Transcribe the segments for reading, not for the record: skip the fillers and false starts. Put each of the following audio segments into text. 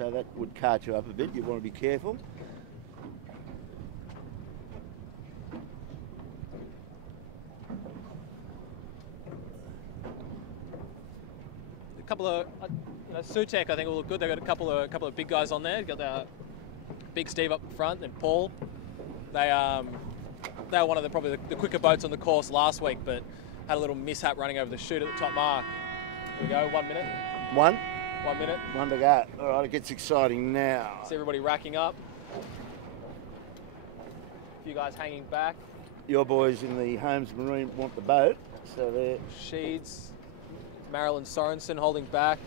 so that would cart you up a bit. You want to be careful. A couple of, Sutek I think will look good. They've got a couple of big guys on there. You've got the Big Steve up front and Paul. They were one of probably the quicker boats on the course last week, but had a little mishap running over the chute at the top mark. Here we go, 1 minute. 1 minute. 1 to go. All right, it gets exciting now. See everybody racking up. A few guys hanging back. Your boys in the Holmes Marine want the boat, so they're... Sheeds, Marilyn Sorensen holding back.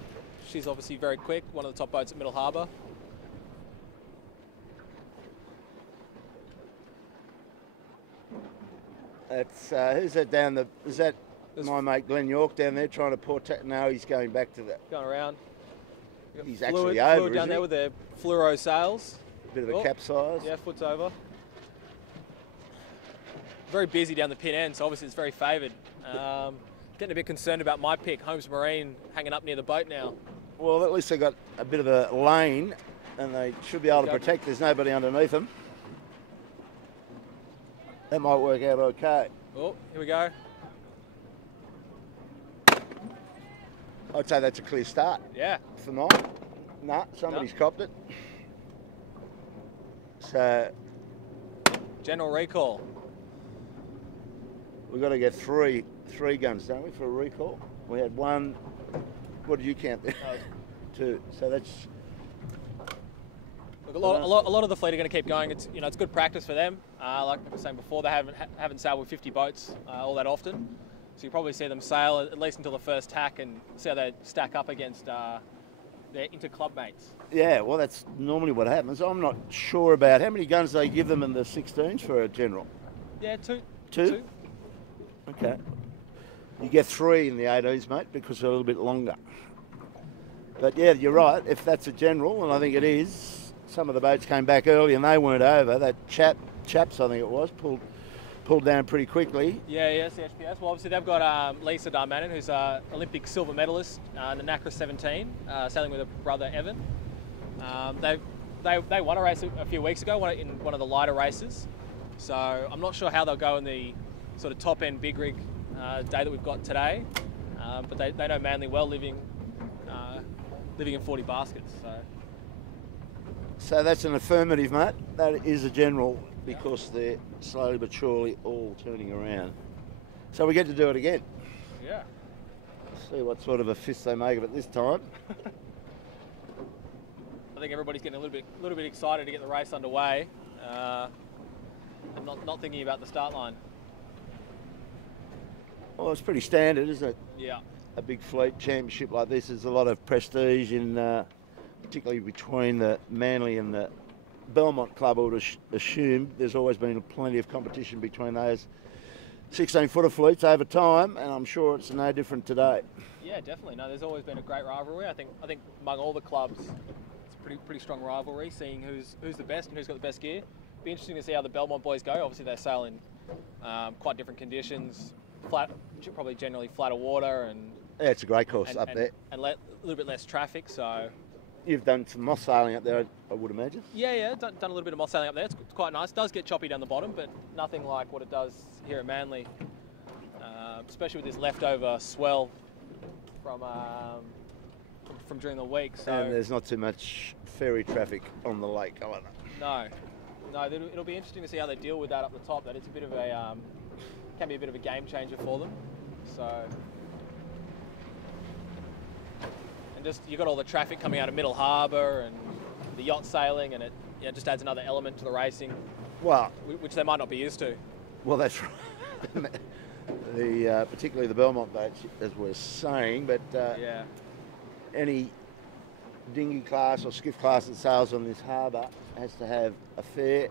She's obviously very quick, one of the top boats at Middle Harbour. That's, who's that down the... Is that my mate Glenn York down there trying to port... No, he's going back to the... Going around. He's actually over, fluid down there with their fluoro sails. A bit of a capsize. Yeah, foot's over. Very busy down the pin end, so obviously it's very favoured. Getting a bit concerned about my pick, Holmes Marine, hanging up near the boat now. Well, at least they got a bit of a lane, and they should be able to protect. There's nobody underneath them. That might work out okay. Oh, here we go. I'd say that's a clear start. Yeah. For mine. Nah, somebody's copped it. So... General recall. We've got to get three guns, don't we, for a recall? We had one. What did you count there? 2. So that's... Look, a lot of the fleet are going to keep going. It's it's good practice for them. Like I was saying before, they haven't sailed with 50 boats all that often. So you probably see them sail at least until the first tack and see how they stack up against their inter-club mates. Yeah, well, that's normally what happens. I'm not sure about how many guns they give them in the 16s for a general. Yeah, 2. 2? Okay. You get 3 in the 18s, mate, because they're a little bit longer. But yeah, you're right. If that's a general, and I think it is, some of the boats came back early and they weren't over. That chaps, I think it was, pulled down pretty quickly. Yeah, CHPS. Well, obviously they've got Lisa Darmanin, who's an Olympic silver medalist in the NACRA 17, sailing with her brother Evan. They won a race a few weeks ago, in one of the lighter races. So I'm not sure how they'll go in the sort of top end big rig day that we've got today, but they know Manly well, living in 40 baskets. So that's an affirmative, mate. That is a general, because they're slowly but surely all turning around. So we get to do it again. Yeah. See what sort of a fist they make of it this time. I think everybody's getting a little bit excited to get the race underway, and not thinking about the start line. Well, it's pretty standard, isn't it? Yeah. A big fleet championship like this, there's a lot of prestige in, particularly between the Manly and the Belmont Club. I would assume there's always been plenty of competition between those 16-footer fleets over time, and I'm sure it's no different today. Yeah, definitely. No, there's always been a great rivalry. I think among all the clubs, it's a pretty strong rivalry, seeing who's the best and who's got the best gear. Be interesting to see how the Belmont boys go. Obviously, they sail in quite different conditions, probably generally flatter water, and yeah, it's a great course up there, and a little bit less traffic. So you've done some moss sailing up there, I would imagine. Yeah, done a little bit of moss sailing up there. It's quite nice. It does get choppy down the bottom, but nothing like what it does here at Manly, especially with this leftover swell from during the week. So and there's not too much ferry traffic on the lake either. No, it'll be interesting to see how they deal with that up the top. That it's a bit of a can be a bit of a game changer for them. So. Just you've got all the traffic coming out of Middle Harbour and the yacht sailing, and it just adds another element to the racing. Well, which they might not be used to. Well, that's right. Particularly the Belmont boats, as we're saying, but any dinghy class or skiff class that sails on this harbour has to have a fair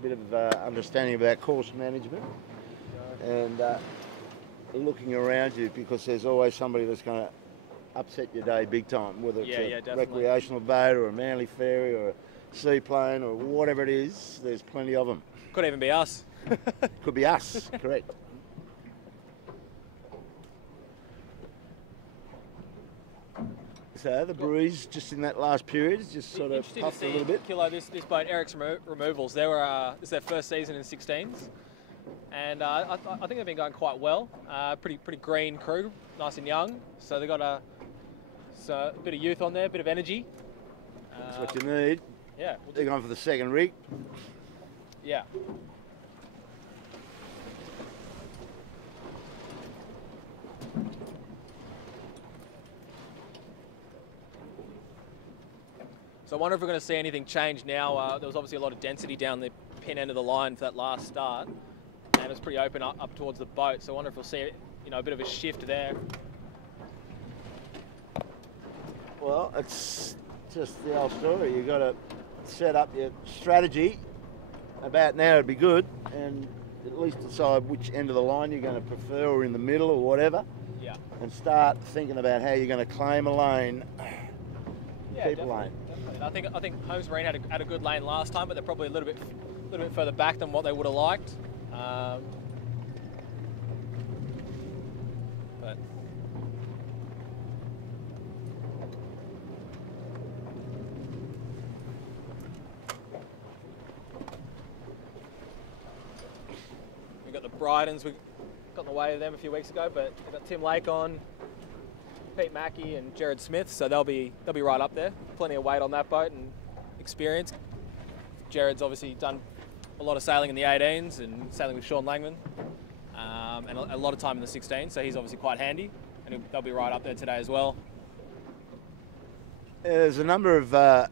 bit of understanding about course management and looking around you, because there's always somebody that's going to upset your day big time, whether it's a recreational boat or a Manly ferry or a seaplane or whatever it is. There's plenty of them. Could even be us. Could be us, correct. so. The breeze just in that last period is just sort of puffed a little bit. Kilo, this boat, Eric's Removals, they were this is their first season in 16s, and I think they've been going quite well. Pretty green crew, nice and young. So they got a bit of youth on there, a bit of energy. That's what you need. Yeah, they're going for the second rig. Yeah. So I wonder if we're going to see anything change now. There was obviously a lot of density down the pin end of the line for that last start, and it's pretty open up towards the boat. So I wonder if we'll see, a bit of a shift there. Well, it's just the old story. You've got to set up your strategy. About now it'd be good, and at least decide which end of the line you're going to prefer, or in the middle, or whatever. Yeah. And start thinking about how you're going to claim a lane. Yeah, keep a lane. Definitely. I think Holmes Marine had a good lane last time, but they're probably a little bit further back than what they would have liked. But we got the Brydens. We got in the way of them a few weeks ago, but we've got Tim Lake on, Pete Mackey and Jared Smith, so they'll be right up there. Plenty of weight on that boat and experience. Jared's obviously done a lot of sailing in the 18s and sailing with Sean Langman, and a lot of time in the 16s, so he's obviously quite handy, and they'll be right up there today as well. There's a number of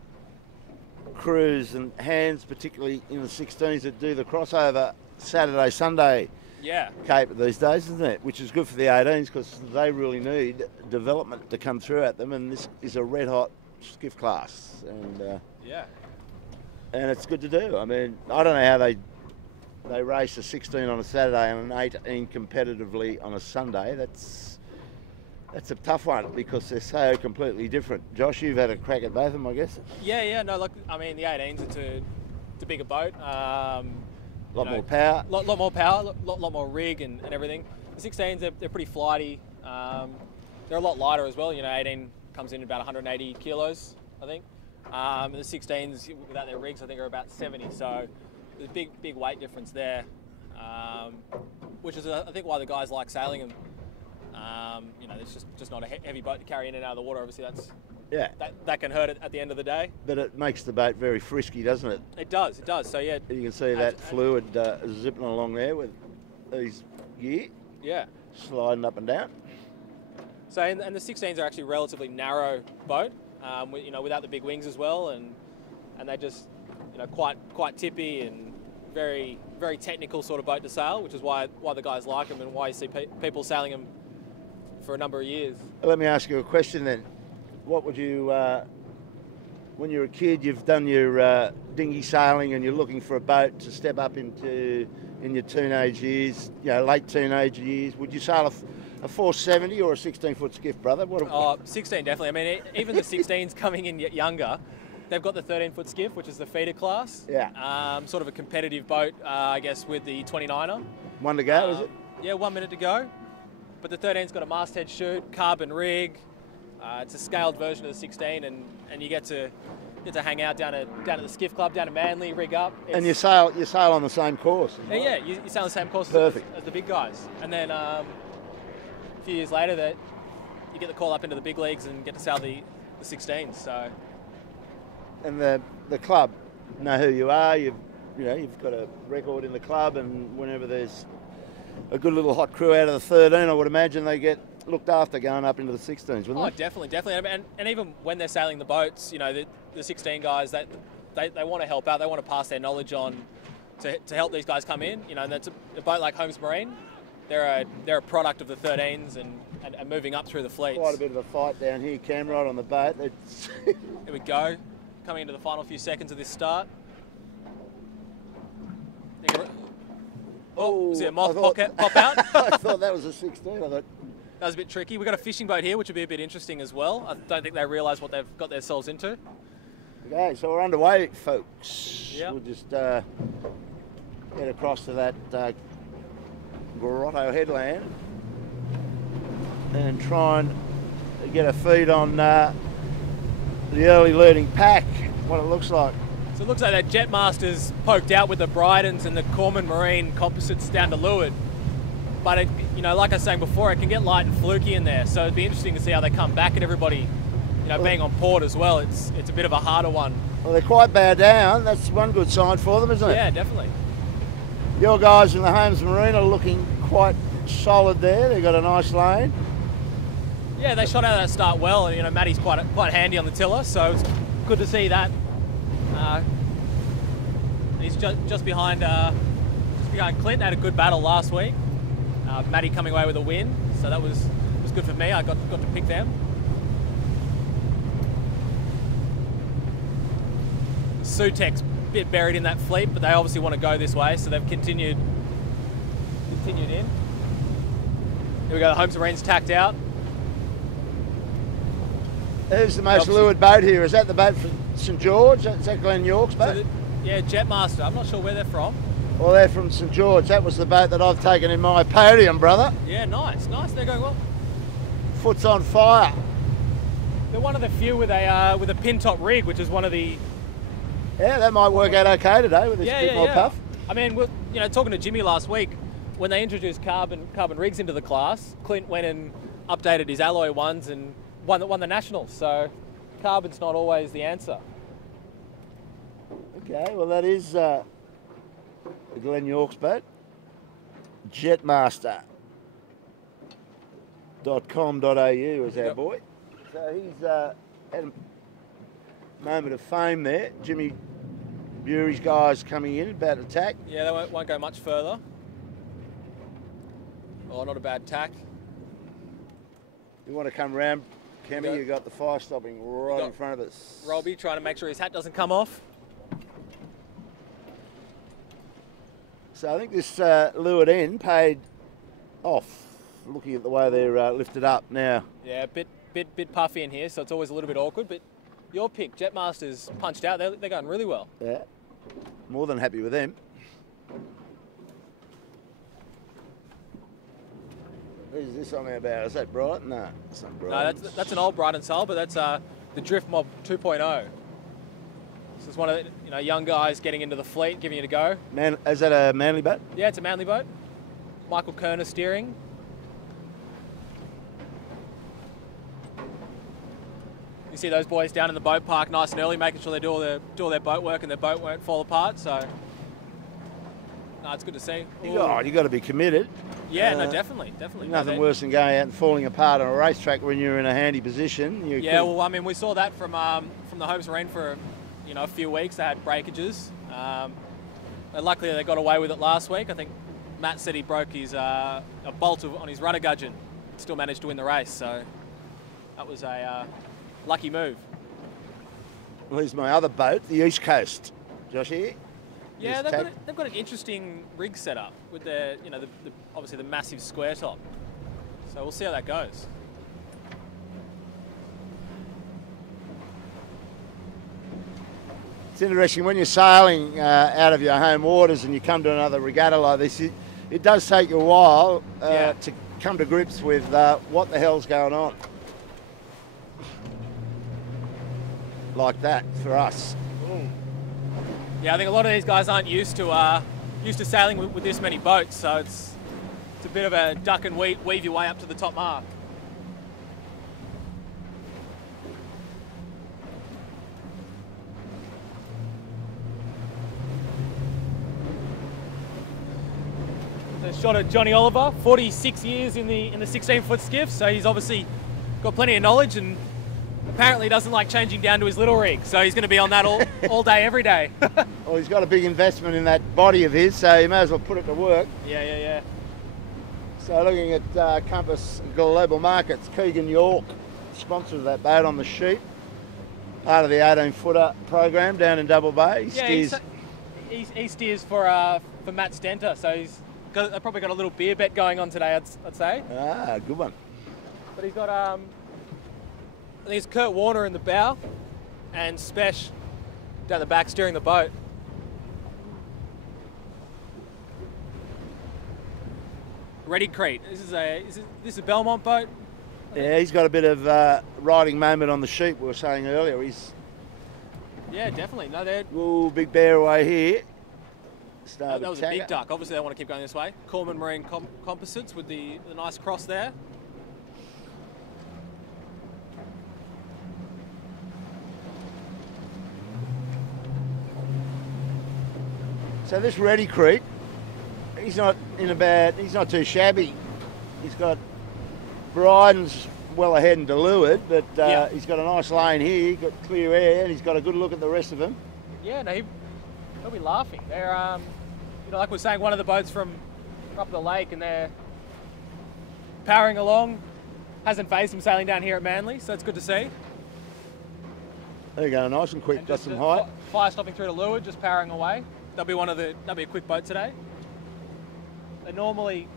crews and hands, particularly in the 16s, that do the crossover Saturday, Sunday. Yeah. Cape these days, isn't it? Which is good for the 18s because they really need development to come through at them, and this is a red hot skiff class, and yeah, and it's good to do. I mean, I don't know how they race a 16 on a Saturday and an 18 competitively on a Sunday. That's a tough one because they're so completely different. Josh, you've had a crack at both of them, I guess. Yeah. No, look, I mean, the 18s, it's a bigger boat. Lot more power. Lot more power, lot more rig and everything. The 16s, they're pretty flighty. They're a lot lighter as well. 18 comes in about 180 kilos, I think. And the 16s, without their rigs, I think are about 70. So there's a big weight difference there, which is, I think, why the guys like sailing them. It's just not a heavy boat to carry in and out of the water. Obviously, that can hurt it at the end of the day. But it makes the boat very frisky, doesn't it? It does. So yeah, you can see that fluid zipping along there with these gear. Yeah, sliding up and down. So and the 16s are actually a relatively narrow boat, without the big wings as well, and they just quite tippy and very technical sort of boat to sail, which is why the guys like them and why you see people sailing them for a number of years. Let me ask you a question then. What would you, when you're a kid, you've done your dinghy sailing and you're looking for a boat to step up into in your teenage years, late teenage years, would you sail a 470 or a 16-foot skiff, brother? 16 definitely. I mean, even the 16s coming in younger, they've got the 13-foot skiff, which is the feeder class. Yeah. Sort of a competitive boat, I guess, with the 29er. One to go, is it? Yeah, 1 minute to go. But the 13's got a masthead chute, carbon rig. It's a scaled version of the 16, and you get to hang out down at the skiff club down at Manly, rig up. And you sail on the same course. Yeah, you sail on the same course as the big guys. And then a few years later, that you get the call up into the big leagues and get to sail the 16s. So. And the club know who you are. You've got a record in the club, and whenever there's a good little hot crew out of the 13, I would imagine they get looked after going up into the 16s, wouldn't they? Oh, definitely. And even when they're sailing the boats, the 16 guys, they want to help out. They want to pass their knowledge on to help these guys come in. And that's a boat like Holmes Marine. They're a product of the 13s and moving up through the fleets. Quite a bit of a fight down here, Cam, right on the boat. Here we go. Coming into the final few seconds of this start. See a moth pop out? I thought that was a 16. I thought that was a bit tricky. We've got a fishing boat here, which would be a bit interesting as well. I don't think they realise what they've got themselves into. Okay, so we're underway, folks. Yep. We'll just head across to that grotto headland and try and get a feed on the early leading pack, what it looks like. So it looks like that Jetmaster's poked out with the Brydens and the Corman Marine composites down to leeward. But, it, you know, like I was saying before, it can get light and fluky in there. So it'd be interesting to see how they come back and everybody, you know, being on port as well. It's a bit of a harder one. Well, they're quite bowed down. That's one good sign for them, isn't it? Yeah, definitely. Your guys in the Holmes Marine are looking quite solid there. They've got a nice lane. Yeah, they shot out of that start well. You know, Matty's quite handy on the tiller, so it's good to see that. He's just behind Clint. Had a good battle last week. Matty coming away with a win, so that was good for me. I got to pick them. Sutek's a bit buried in that fleet, but they obviously want to go this way, so they've continued in. Here we go. The Holmes Marine's tacked out. Who's the most lured boat here? Is that the boat from St George? Is that Glenn York's boat? So yeah, Jetmaster. I'm not sure where they're from. Well, they're from St George. That was the boat that I've taken in my podium, brother. Yeah, nice. They're going well. Foot's on fire. They're one of the few with a pin top rig, which is one of the. Yeah, that might work out okay today with this bit more puff. I mean, you know, talking to Jimmy last week, when they introduced carbon rigs into the class, Clint went and updated his alloy ones and won the nationals. So carbon's not always the answer. Okay, well that is the Glenn York's boat. Jetmaster.com.au is our boy. So he's had a moment of fame there. Jimmy Bury's guys coming in, about to tack. Yeah, they won't go much further. Oh, not a bad tack. You want to come round, Kemmy? You got the fire stopping right in front of us. Robbie trying to make sure his hat doesn't come off. So I think this leeward end paid off, looking at the way they're lifted up now. Yeah, bit puffy in here, so it's always a little bit awkward, but your pick, Jetmaster's punched out. They're going really well. Yeah, more than happy with them. Who's this on our bow? Is that Brighton? No, it's not Brighton. No, that's an old Brighton sail, but that's the Drift Mob 2.0. This is one of the young guys getting into the fleet, giving it a go. Is that a Manly boat? Yeah, it's a Manly boat. Michael Kerner steering. You see those boys down in the boat park nice and early, making sure they do all their boat work and their boat won't fall apart. So, no, it's good to see. You got to be committed. Yeah, no, definitely. Nothing worse than going out and falling apart on a racetrack when you're in a handy position. Well, I mean, we saw that from the Holmes Marine for a few weeks. They had breakages. And luckily, they got away with it last week. I think Matt said he broke his a bolt on his rudder gudgeon. Still managed to win the race. So that was a lucky move. Well, here's my other boat, the East Coast. Joshy. Yeah, they've got an interesting rig setup with their, obviously the massive square top. So we'll see how that goes. It's interesting when you're sailing out of your home waters and you come to another regatta like this. It does take you a while to come to grips with what the hell's going on. Like that for us. Yeah, I think a lot of these guys aren't used to sailing with this many boats, so it's a bit of a duck and weave your way up to the top mark. So shot at Johnny Oliver, 46 years in the 16-foot skiff, so he's obviously got plenty of knowledge and apparently doesn't like changing down to his little rig, so he's going to be on that all day, every day. Well, he's got a big investment in that body of his, so you may as well put it to work. Yeah. So looking at Compass Global Markets, Keegan York, sponsor of that boat on the sheet, part of the 18-footer program down in Double Bay. He steers for Matt Stenter, so they've probably got a little beer bet going on today, I'd say. Ah, good one. But he's got I think it's Kurt Warner in the bow and Spesh down the back steering the boat. Ready Crete. This is a Belmont boat, Yeah, he's got a bit of riding moment on the sheep we were saying earlier. Yeah, definitely. No, they're... Ooh, big bear away here. That was a big duck. Obviously, they want to keep going this way. Corman Marine Composites with the nice cross there. So this Reddy Creek, he's not too shabby. He's got Bryden's well ahead and Delured, but he's got a nice lane here. He's got clear air, and he's got a good look at the rest of them. Yeah, no, he'll be laughing. They're, like we were saying, one of the boats from up the lake, and they're powering along. Hasn't phased them sailing down here at Manly, so it's good to see. There you go, nice and quick. And got some height. Fire stopping through to leeward, just powering away. That'll be a quick boat today. They normally,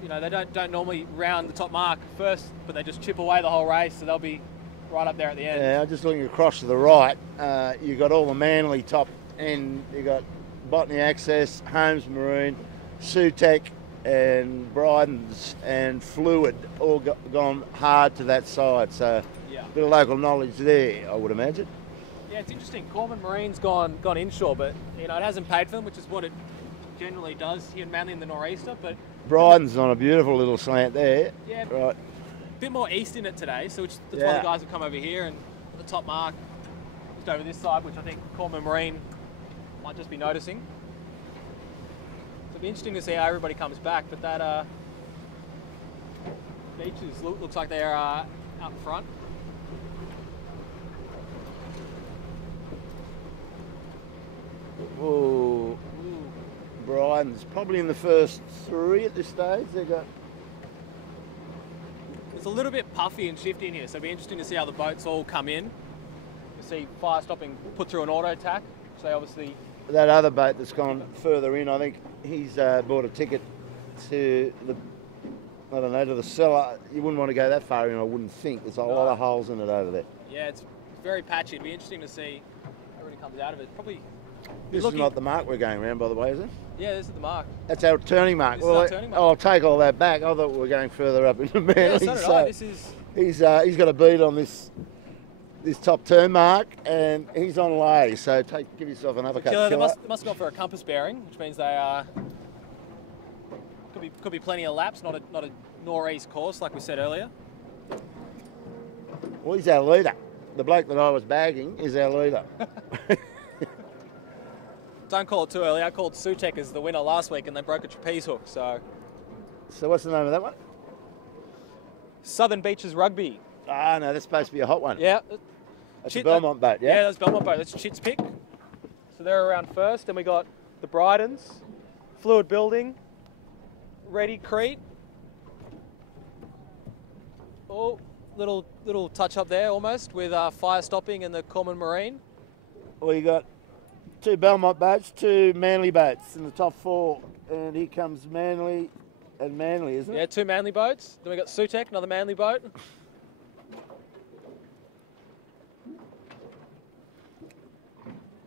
they don't normally round the top mark first, but they just chip away the whole race, so they'll be right up there at the end. Yeah, just looking across to the right, you've got all the Manly top end. You've got Botany Access, Holmes Marine, Sutec, and Bryden's and Fluid all gone hard to that side. So a bit of local knowledge there, I would imagine. Yeah, it's interesting. Corman Marine's gone inshore, but it hasn't paid for them, which is what it generally does here in Manly in the nor'easter. But Bryden's on a beautiful little slant there. Yeah, right. A bit more east in it today, so that's why the guys have come over here, and the top mark just over this side, which I think Corman Marine might just be noticing. So it'll be interesting to see how everybody comes back, but that beaches looks like they're out front. Whoa. Bryden's probably in the first three at this stage. It's a little bit puffy and shifty in here, so it'll be interesting to see how the boats all come in. You see fire stopping put through an auto tack, so obviously... That other boat that's gone further in, I think he's bought a ticket to to the cellar. You wouldn't want to go that far in, I wouldn't think. There's a lot of holes in it over there. Yeah, it's very patchy. It'll be interesting to see how everything comes out of it. Probably... This is not the mark we're going around, by the way, is it? Yeah, this is the mark. That's our turning mark. This is our turning mark. I'll take all that back. I thought we were going further up into Manly. Yeah, so did I. This is... He's got a beat on this top turn mark, and he's on lay. So give yourself an uppercut. Killer. They must have gone for a compass bearing, which means they are could be plenty of laps, not a nor'east course like we said earlier. Well, he's our leader. The bloke that I was bagging is our leader. Don't call it too early. I called Sutec as the winner last week, and they broke a trapeze hook. So what's the name of that one? Southern Beaches Rugby. Ah, no, that's supposed to be a hot one. Yeah. That's a Belmont boat, yeah? Yeah, that's Belmont boat. That's Chit's pick. So they're around first. Then we got the Brydens, Fluid Building, Reddy Crete. Oh, little touch up there almost with fire stopping and the Corman Marine. Well, you got 2 Belmont boats, 2 Manly boats in the top 4. And here comes Manly and Manly, isn't it? Yeah, 2 Manly boats. Then we got Sutec, another Manly boat.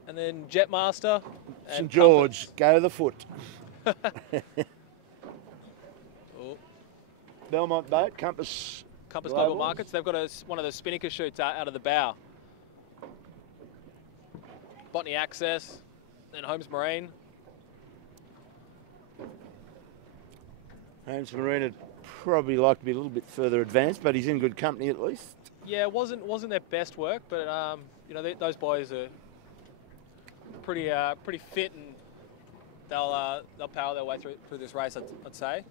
And then Jetmaster. And St George, go the foot. Oh. Belmont boat, Compass Global Markets. They've got one of the spinnaker chutes out of the bow. Botany Access, then Holmes Marine. Holmes Marine would probably like to be a little bit further advanced, but he's in good company at least. Yeah, it wasn't their best work, but those boys are pretty fit, and they'll power their way through this race, I'd say.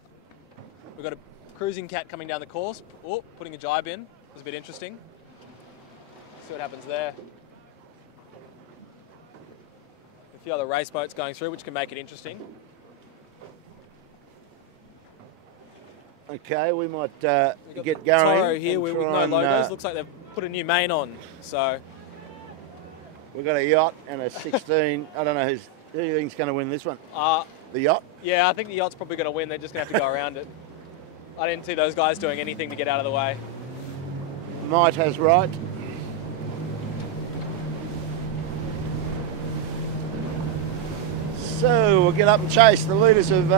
We've got a cruising cat coming down the course. Oh, putting a jibe in. It was a bit interesting. See what happens there. A few other race boats going through, which can make it interesting. Okay, we might get going. Toro here with no logos. Looks like they've put a new main on. So we've got a yacht and a 16. I don't know who do you think's going to win this one. The yacht? Yeah, I think the yacht's probably going to win. They're just going to have to go around it. I didn't see those guys doing anything to get out of the way. Might has right. So we'll get up and chase. The leaders have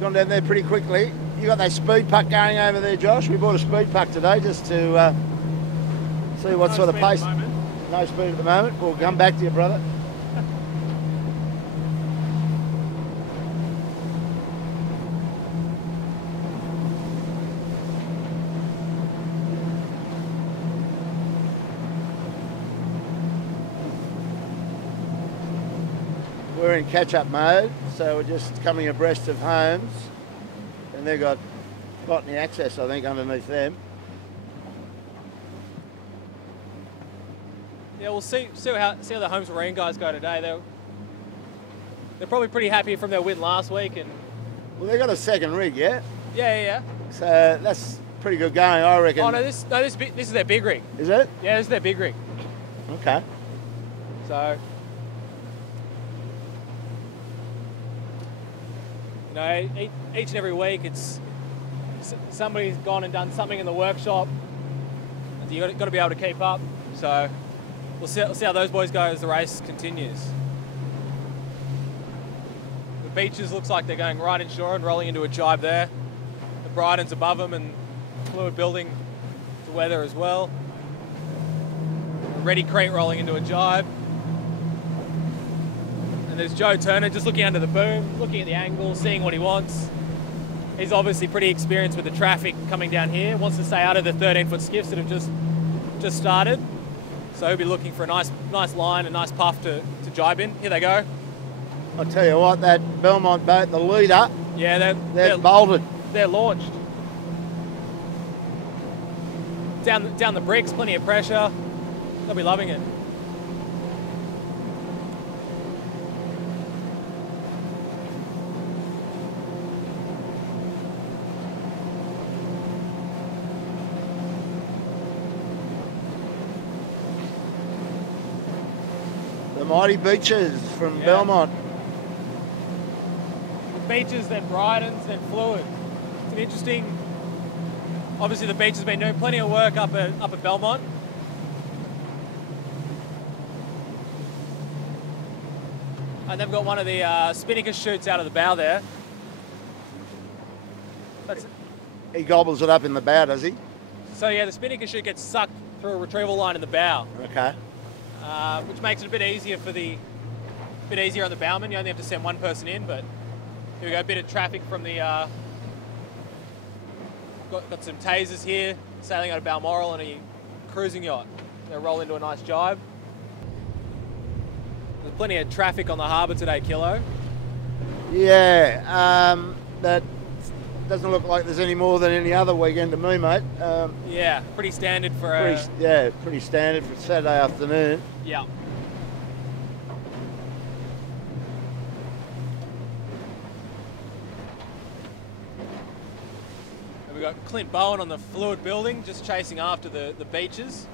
gone down there pretty quickly. You got that speed puck going over there, Josh? We bought a speed puck today just to see what sort of pace. No speed at the moment. We'll come back to you, brother. We're in catch-up mode, so we're just coming abreast of homes, and they've got botany access, I think, underneath them. Yeah, we'll see how the Homes Marine guys go today. They're probably pretty happy from their win last week, and well, they got a second rig, yeah. Yeah. So that's pretty good going, I reckon. Oh no, this is their big rig. Is it? Yeah, this is their big rig. Okay. So, you know, each and every week, it's somebody's gone and done something in the workshop. You got to be able to keep up. So, we'll see how those boys go as the race continues. The beaches looks like they're going right inshore and rolling into a jibe there. The Bryden's above them and fluid building to weather as well. Ready Crete rolling into a jibe. And there's Joe Turner just looking under the boom, looking at the angle, seeing what he wants. He's obviously pretty experienced with the traffic coming down here. Wants to stay out of the 13-foot skiffs that have just started. So he'll be looking for a nice line, a nice puff to jibe in. Here they go. I'll tell you what, that Belmont boat, the leader, yeah, they're bolted. They're launched. Down the bricks, plenty of pressure. They'll be loving it. The mighty beaches from Belmont. Beaches, then Bryden's, then fluid. It's an interesting. Obviously, the beach has been doing plenty of work up at Belmont. And they've got one of the spinnaker chutes out of the bow there. He gobbles it up in the bow, does he? So yeah, the spinnaker chute gets sucked through a retrieval line in the bow. Okay. Which makes it a bit easier on the bowman. You only have to send one person in, but here we go, a bit of traffic from the, got some tasers here, sailing out of Balmoral on a cruising yacht. They'll roll into a nice jibe. There's plenty of traffic on the harbour today, Kilo. Yeah, that doesn't look like there's any more than any other weekend to me, mate. Yeah, pretty standard for pretty standard for Saturday afternoon. Yeah. We've got Clint Bowen on the fluid building, just chasing after the beaches.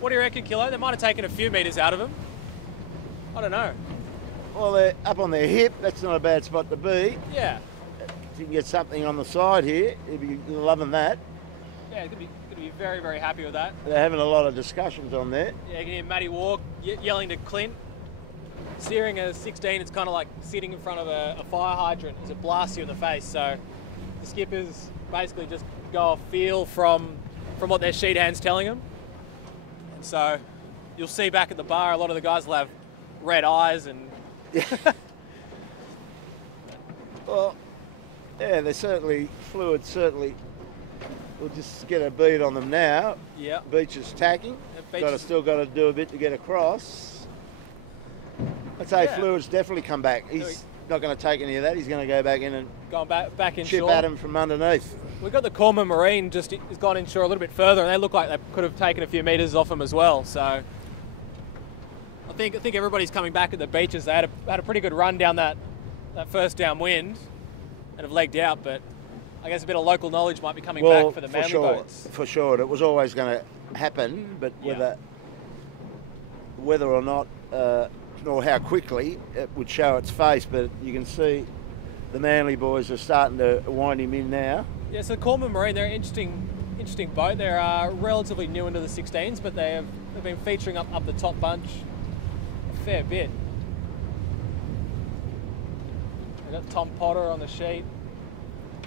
What do you reckon, Kilo? They might have taken a few metres out of him. I don't know. Well, they're up on their hip. That's not a bad spot to be. Yeah. If you can get something on the side here, you'd be loving that. Yeah, gonna be very, very happy with that. They're having a lot of discussions on there. Yeah, you can hear Matty Walk yelling to Clint. Steering a 16, it's kind of like sitting in front of a fire hydrant as it blasts you in the face. So the skippers basically just go off feel from what their sheet hand's telling them. And so you'll see back at the bar, a lot of the guys will have red eyes and... Well, yeah, they're fluid certainly will just get a bead on them now. Yeah. Beach is tacking. Still got to do a bit to get across. I'd say Fluid's definitely come back. He's not going to take any of that. He's going to go back in and back in chip shore. at him from underneath. We've got the Corman Marine has gone inshore a little bit further, and they look like they could have taken a few metres off him as well. So I think everybody's coming back at the beaches. They had a pretty good run down that first downwind and have legged out, but I guess a bit of local knowledge might be coming back for the Manly boats. For sure, it was always going to happen, but whether or not, or how quickly, it would show its face. But you can see the Manly boys are starting to wind him in now. Yeah, so Corman Marine, they're an interesting boat. They're relatively new into the 16s, but they've been featuring up the top bunch a fair bit. We've got Tom Potter on the sheet.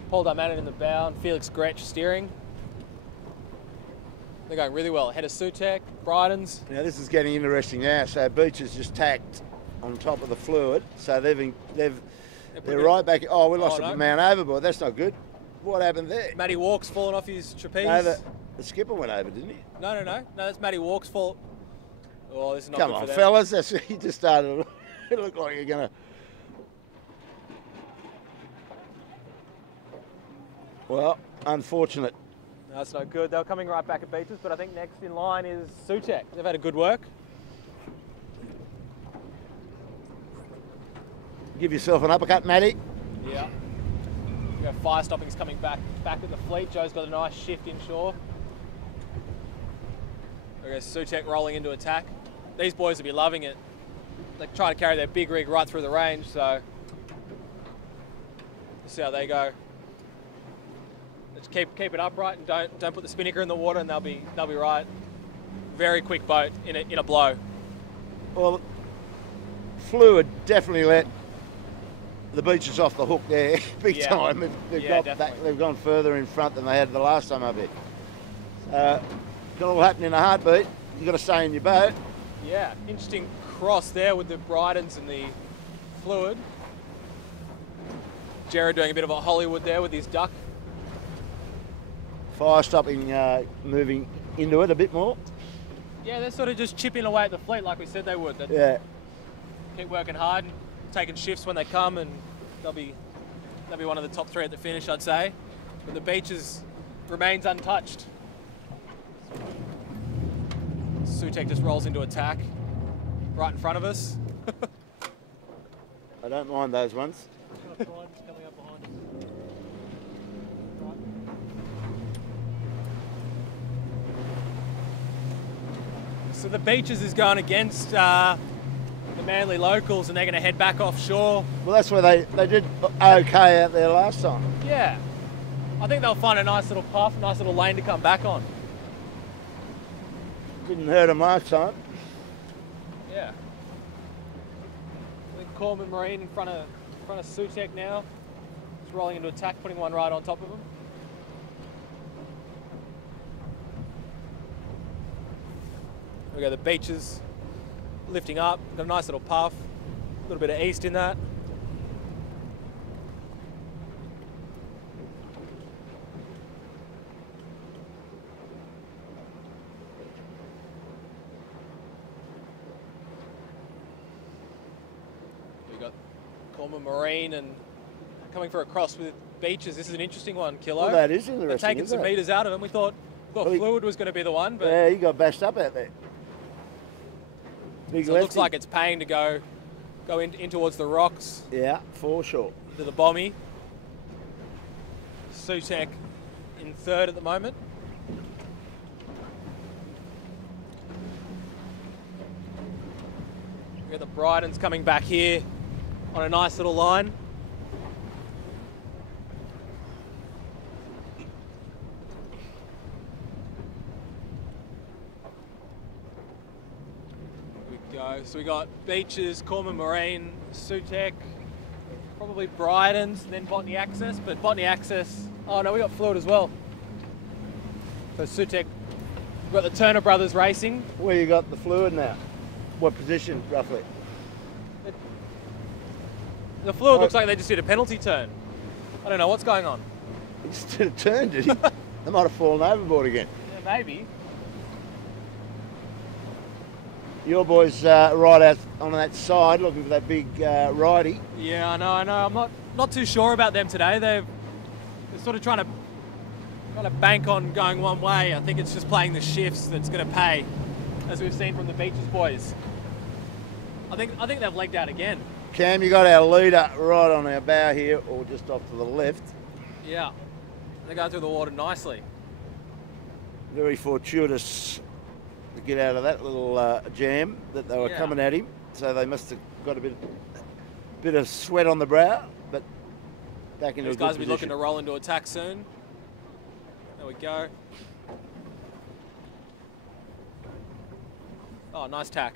Paul Darmanin in the bow and Felix Gretsch steering. They're going really well. Ahead of Sutek, Bryden's. Now this is getting interesting now. So Beach has just tacked on top of the fluid. So they're right back. Oh, we lost a man overboard. That's not good. What happened there? Matty Walk's fallen off his trapeze. No, the skipper went over, didn't he? No, that's Matty Walk's fault. Oh, this is not Come good on, for them. fellas. He just started. It looked like you're going to... Well, unfortunate. No, that's not good. They were coming right back at Beaches, but I think next in line is Sutek. They've had a good work. Give yourself an uppercut, Matty. Yeah. We got fire stoppings coming back at the fleet. Joe's got a nice shift inshore. There goes Sutek rolling into attack. These boys will be loving it. They try to carry their big rig right through the range, so we'll see how they go. Let's keep it upright and don't put the spinnaker in the water, and they'll be right. Very quick boat in a blow. Well, fluid definitely let the Beaches off the hook there, big time. They've gone further in front than they had the last time up here. Got all happen in a heartbeat. You got to stay in your boat. Yeah, interesting cross there with the Brydens and the fluid. Jared doing a bit of a Hollywood there with his duck. Fire stopping, moving into it a bit more. Yeah, they're sort of just chipping away at the fleet like we said they would. Yeah. Keep working hard and taking shifts when they come, and they'll be one of the top three at the finish, I'd say. But the Beaches remains untouched. Sutek just rolls into attack right in front of us. I don't mind those ones. Coming up behind us. So the Beaches is going against the Manly locals, and they're going to head back offshore. Well, that's where they did okay out there last time. Yeah. I think they'll find a nice little path, a nice little lane to come back on. Didn't hurt them last time. Yeah. I think Corman Marine in front of Sutek now. Just rolling into attack, putting one right on top of him. We go the Beaches lifting up, got a nice little puff, a little bit of east in that. We got Corman Marine and coming for a cross with Beaches. This is an interesting one, Kilo. Well, that is interesting. They're taking some meters out of him. We thought Fluid was going to be the one, but yeah, he got bashed up out there. So it looks like it's paying to go in towards the rocks. Yeah, for sure. To the bommy. Sutek in third at the moment. We got the Brydens coming back here on a nice little line. So we got Beaches, Corman Marine, Sutek, probably Brydens, then Botany Access, but Botany Access, oh no, we got Fluid as well. So Sutek, we've got the Turner Brothers racing. Where you got the Fluid now? What position, roughly? The Fluid looks like they just did a penalty turn. I don't know what's going on. He just did a turn, did he? They might have fallen overboard again. Yeah, maybe. Your boys right out on that side looking for that big righty. Yeah, I know. I'm not too sure about them today. They're sort of trying to bank on going one way. I think it's just playing the shifts that's going to pay, as we've seen from the Beaches boys. I think they've legged out again. Cam, you got our leader right on our bow here, or just off to the left. Yeah, they go through the water nicely. Very fortuitous to get out of that little jam that they were coming at him. So they must have got a bit of sweat on the brow, but back into a good position. These guys will be looking to roll into attack soon. There we go. Oh, nice tack.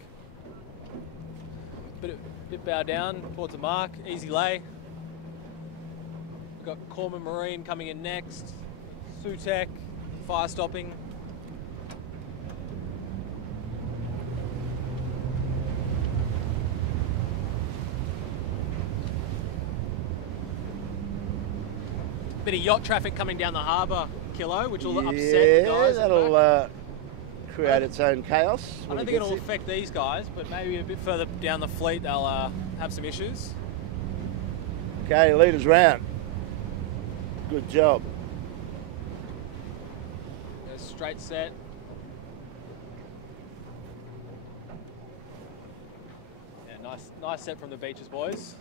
Bit bow down towards the mark, easy lay. We've got Corman Marine coming in next. Sutek, fire stopping. Bit of yacht traffic coming down the harbour, Kilo, which will upset the guys. Yeah, that'll create its own chaos. I don't think it'll affect these guys, but maybe a bit further down the fleet they'll have some issues. Okay, leaders round. Good job. Straight set. Yeah, nice set from the Beaches boys.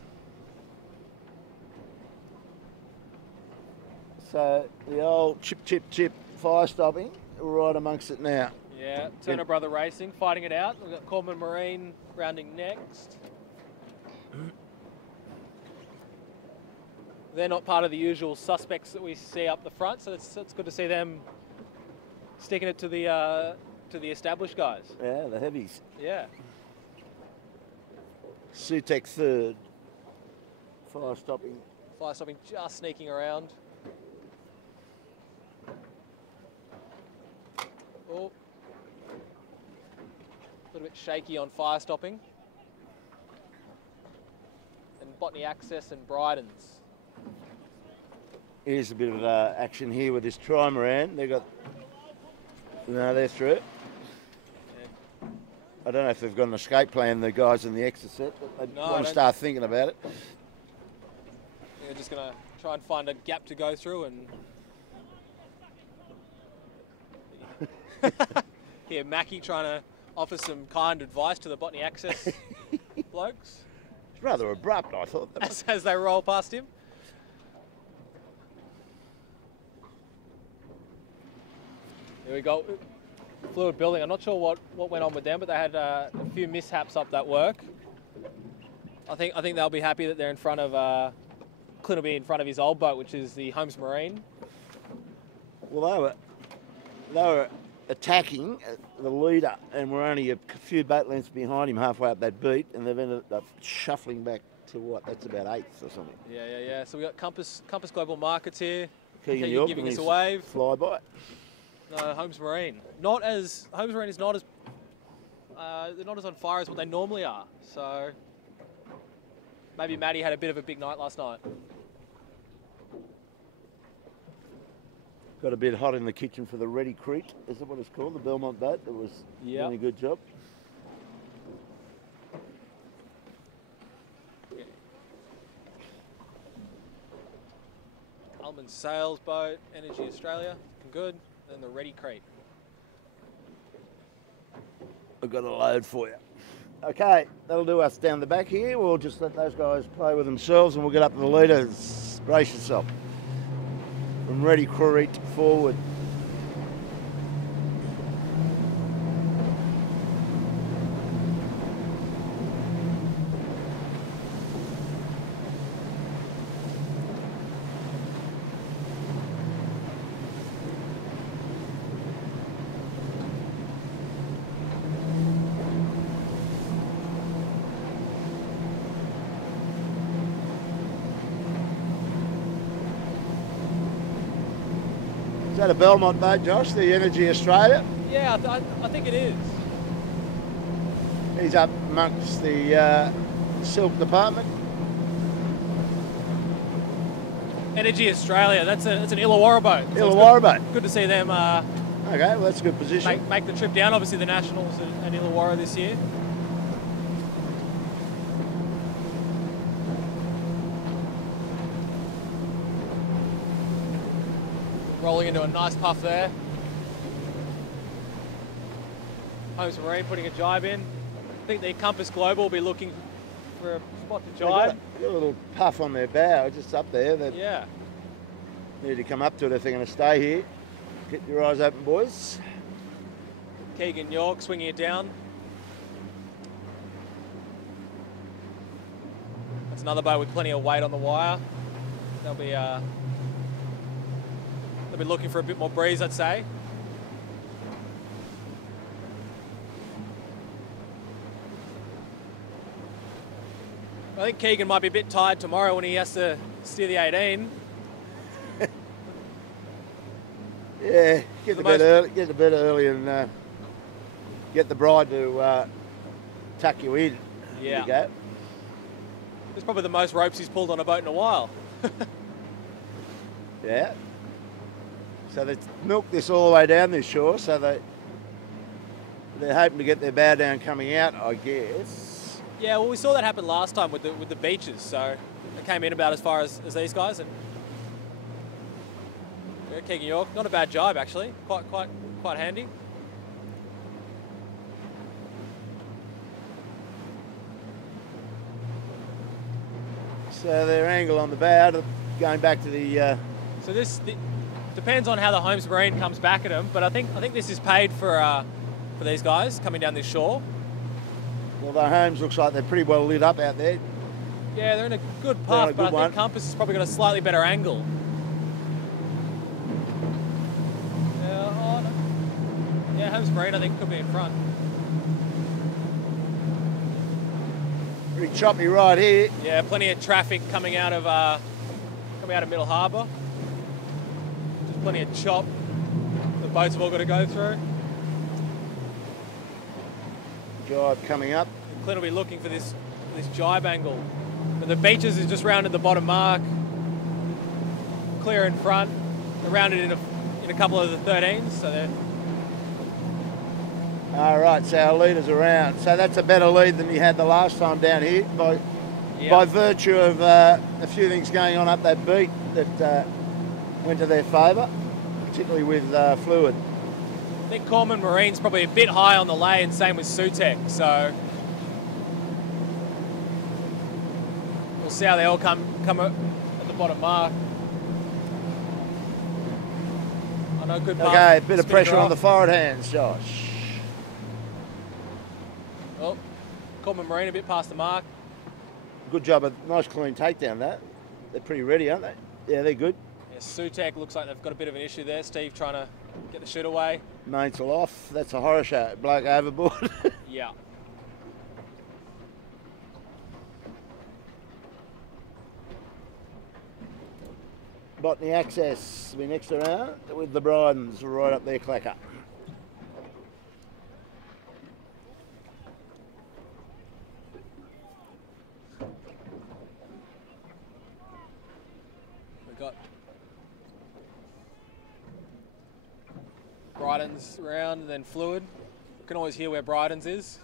So the old chip fire stopping, right amongst it now. Yeah, Turner Brother Racing fighting it out. We've got Corman Marine rounding next. They're not part of the usual suspects that we see up the front, so it's good to see them sticking it to the established guys. Yeah, the heavies. Yeah. Sutek third. Fire stopping. Fire stopping just sneaking around. Oh. A little bit shaky on fire stopping. And Botany Access and Bryden's. Here's a bit of action here with this trimaran. They got. No, they're through. Yeah. I don't know if they've got an escape plan, the guys in the extra set, but they want to start thinking about it. They're just going to try and find a gap to go through and. Here, Mackie trying to offer some kind advice to the Botany Access blokes. It's rather abrupt, I thought. As they roll past him. Here we go. Fluid building. I'm not sure what went on with them, but they had a few mishaps up that work. I think they'll be happy that they're in front of Clint will be in front of his old boat, which is the Holmes Marine. Well, they were attacking the leader, and we're only a few boat lengths behind him halfway up that beat, and they've ended up shuffling back to what? That's about 8th or something. Yeah. So we got Compass Global Markets here. Keegan York giving us a wave. Flyby. No, Holmes Marine. Holmes Marine is not as they're not as on fire as what they normally are. So maybe Matty had a bit of a big night last night. Got a bit hot in the kitchen for the Ready Crete, is that what it's called? The Belmont boat that was doing a good job. Yeah. Almond Sales Boat, Energy Australia, looking good. And the Ready Crete. I've got a load for you. Okay, that'll do us down the back here. We'll just let those guys play with themselves and we'll get up to the leaders. Brace yourself. From Ready Crete forward. Is that a Belmont boat, Josh? The Energy Australia? Yeah, I think it is. He's up amongst the silk department. Energy Australia, that's an Illawarra boat. So Illawarra boat. Good to see them okay, well that's a good position. make the trip down. Obviously the Nationals and Illawarra this year. Rolling into a nice puff there. Holmes Marine putting a jibe in. I think the Compass Global will be looking for a spot to jibe. Got a little puff on their bow, just up there. They Yeah. need to come up to it if they're going to stay here. Get your eyes open, boys. Keegan York swinging it down. That's another boat with plenty of weight on the wire. They'll be looking for a bit more breeze, I'd say. I think Keegan might be a bit tired tomorrow when he has to steer the 18. Yeah, get to bed early and get the bride to tuck you in. Yeah. You go. It's probably the most ropes he's pulled on a boat in a while. Yeah. So they milked this all the way down this shore, so they're hoping to get their bow down coming out, I guess. Yeah, well, we saw that happen last time with the beaches, so they came in about as far as these guys, and yeah, Keegan York, not a bad jibe actually, quite handy. So their angle on the bow, going back to the. So this depends on how the Holmes Marine comes back at them, but I think this is paid for these guys coming down this shore. Well, the Holmes looks like they're pretty well lit up out there. Yeah, they're in a good puff, but I think Compass has probably got a slightly better angle. Yeah, Holmes Marine I think could be in front. Pretty choppy right here. Yeah, plenty of traffic coming out of Middle Harbour. Just plenty of chop. The boats have all got to go through. Jibe coming up. And Clint will be looking for this jibe angle. But the beaches is just rounded the bottom mark. Clear in front. They're rounded in a couple of the 13s, so they're. All right, so our leader's around. So that's a better lead than you had the last time down here by virtue of a few things going on up that beat that went to their favour, particularly with fluid. I think Corman Marine's probably a bit high on the lay, and same with Sutek, so we'll see how they all come at the bottom mark. I know, good mark. Okay, a bit of pressure on the forward hands, Josh. Oh, Corman Marine a bit past the mark. Good job, a nice clean takedown that. They're pretty ready, aren't they? Yeah, they're good. Yeah, Sutek looks like they've got a bit of an issue there. Steve trying to get the shoot away. Mainsail off. That's a horror show. Bloke overboard. Yeah. Botany Access will be next around with the Bridens right up there, clacker. We've got Bryden's round, then fluid. We can always hear where Bryden's is.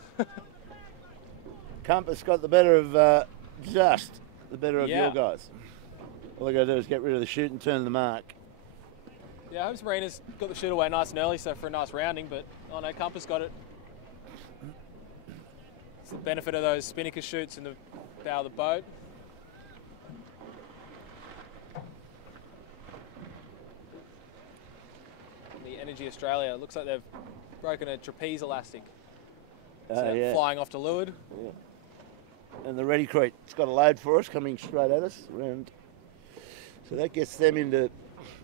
Compass got the better of just the better of your guys. All they got to do is get rid of the shoot and turn the mark. Yeah, Holmes Marina's got the shoot away nice and early, so for a nice rounding, but oh no, Compass got it. It's the benefit of those spinnaker shoots in the bow of the boat. The Energy Australia, looks like they've broken a trapeze elastic. So Yeah. flying off to leeward. Yeah. And the Ready Crete, it's got a load for us coming straight at us. Around. So that gets them into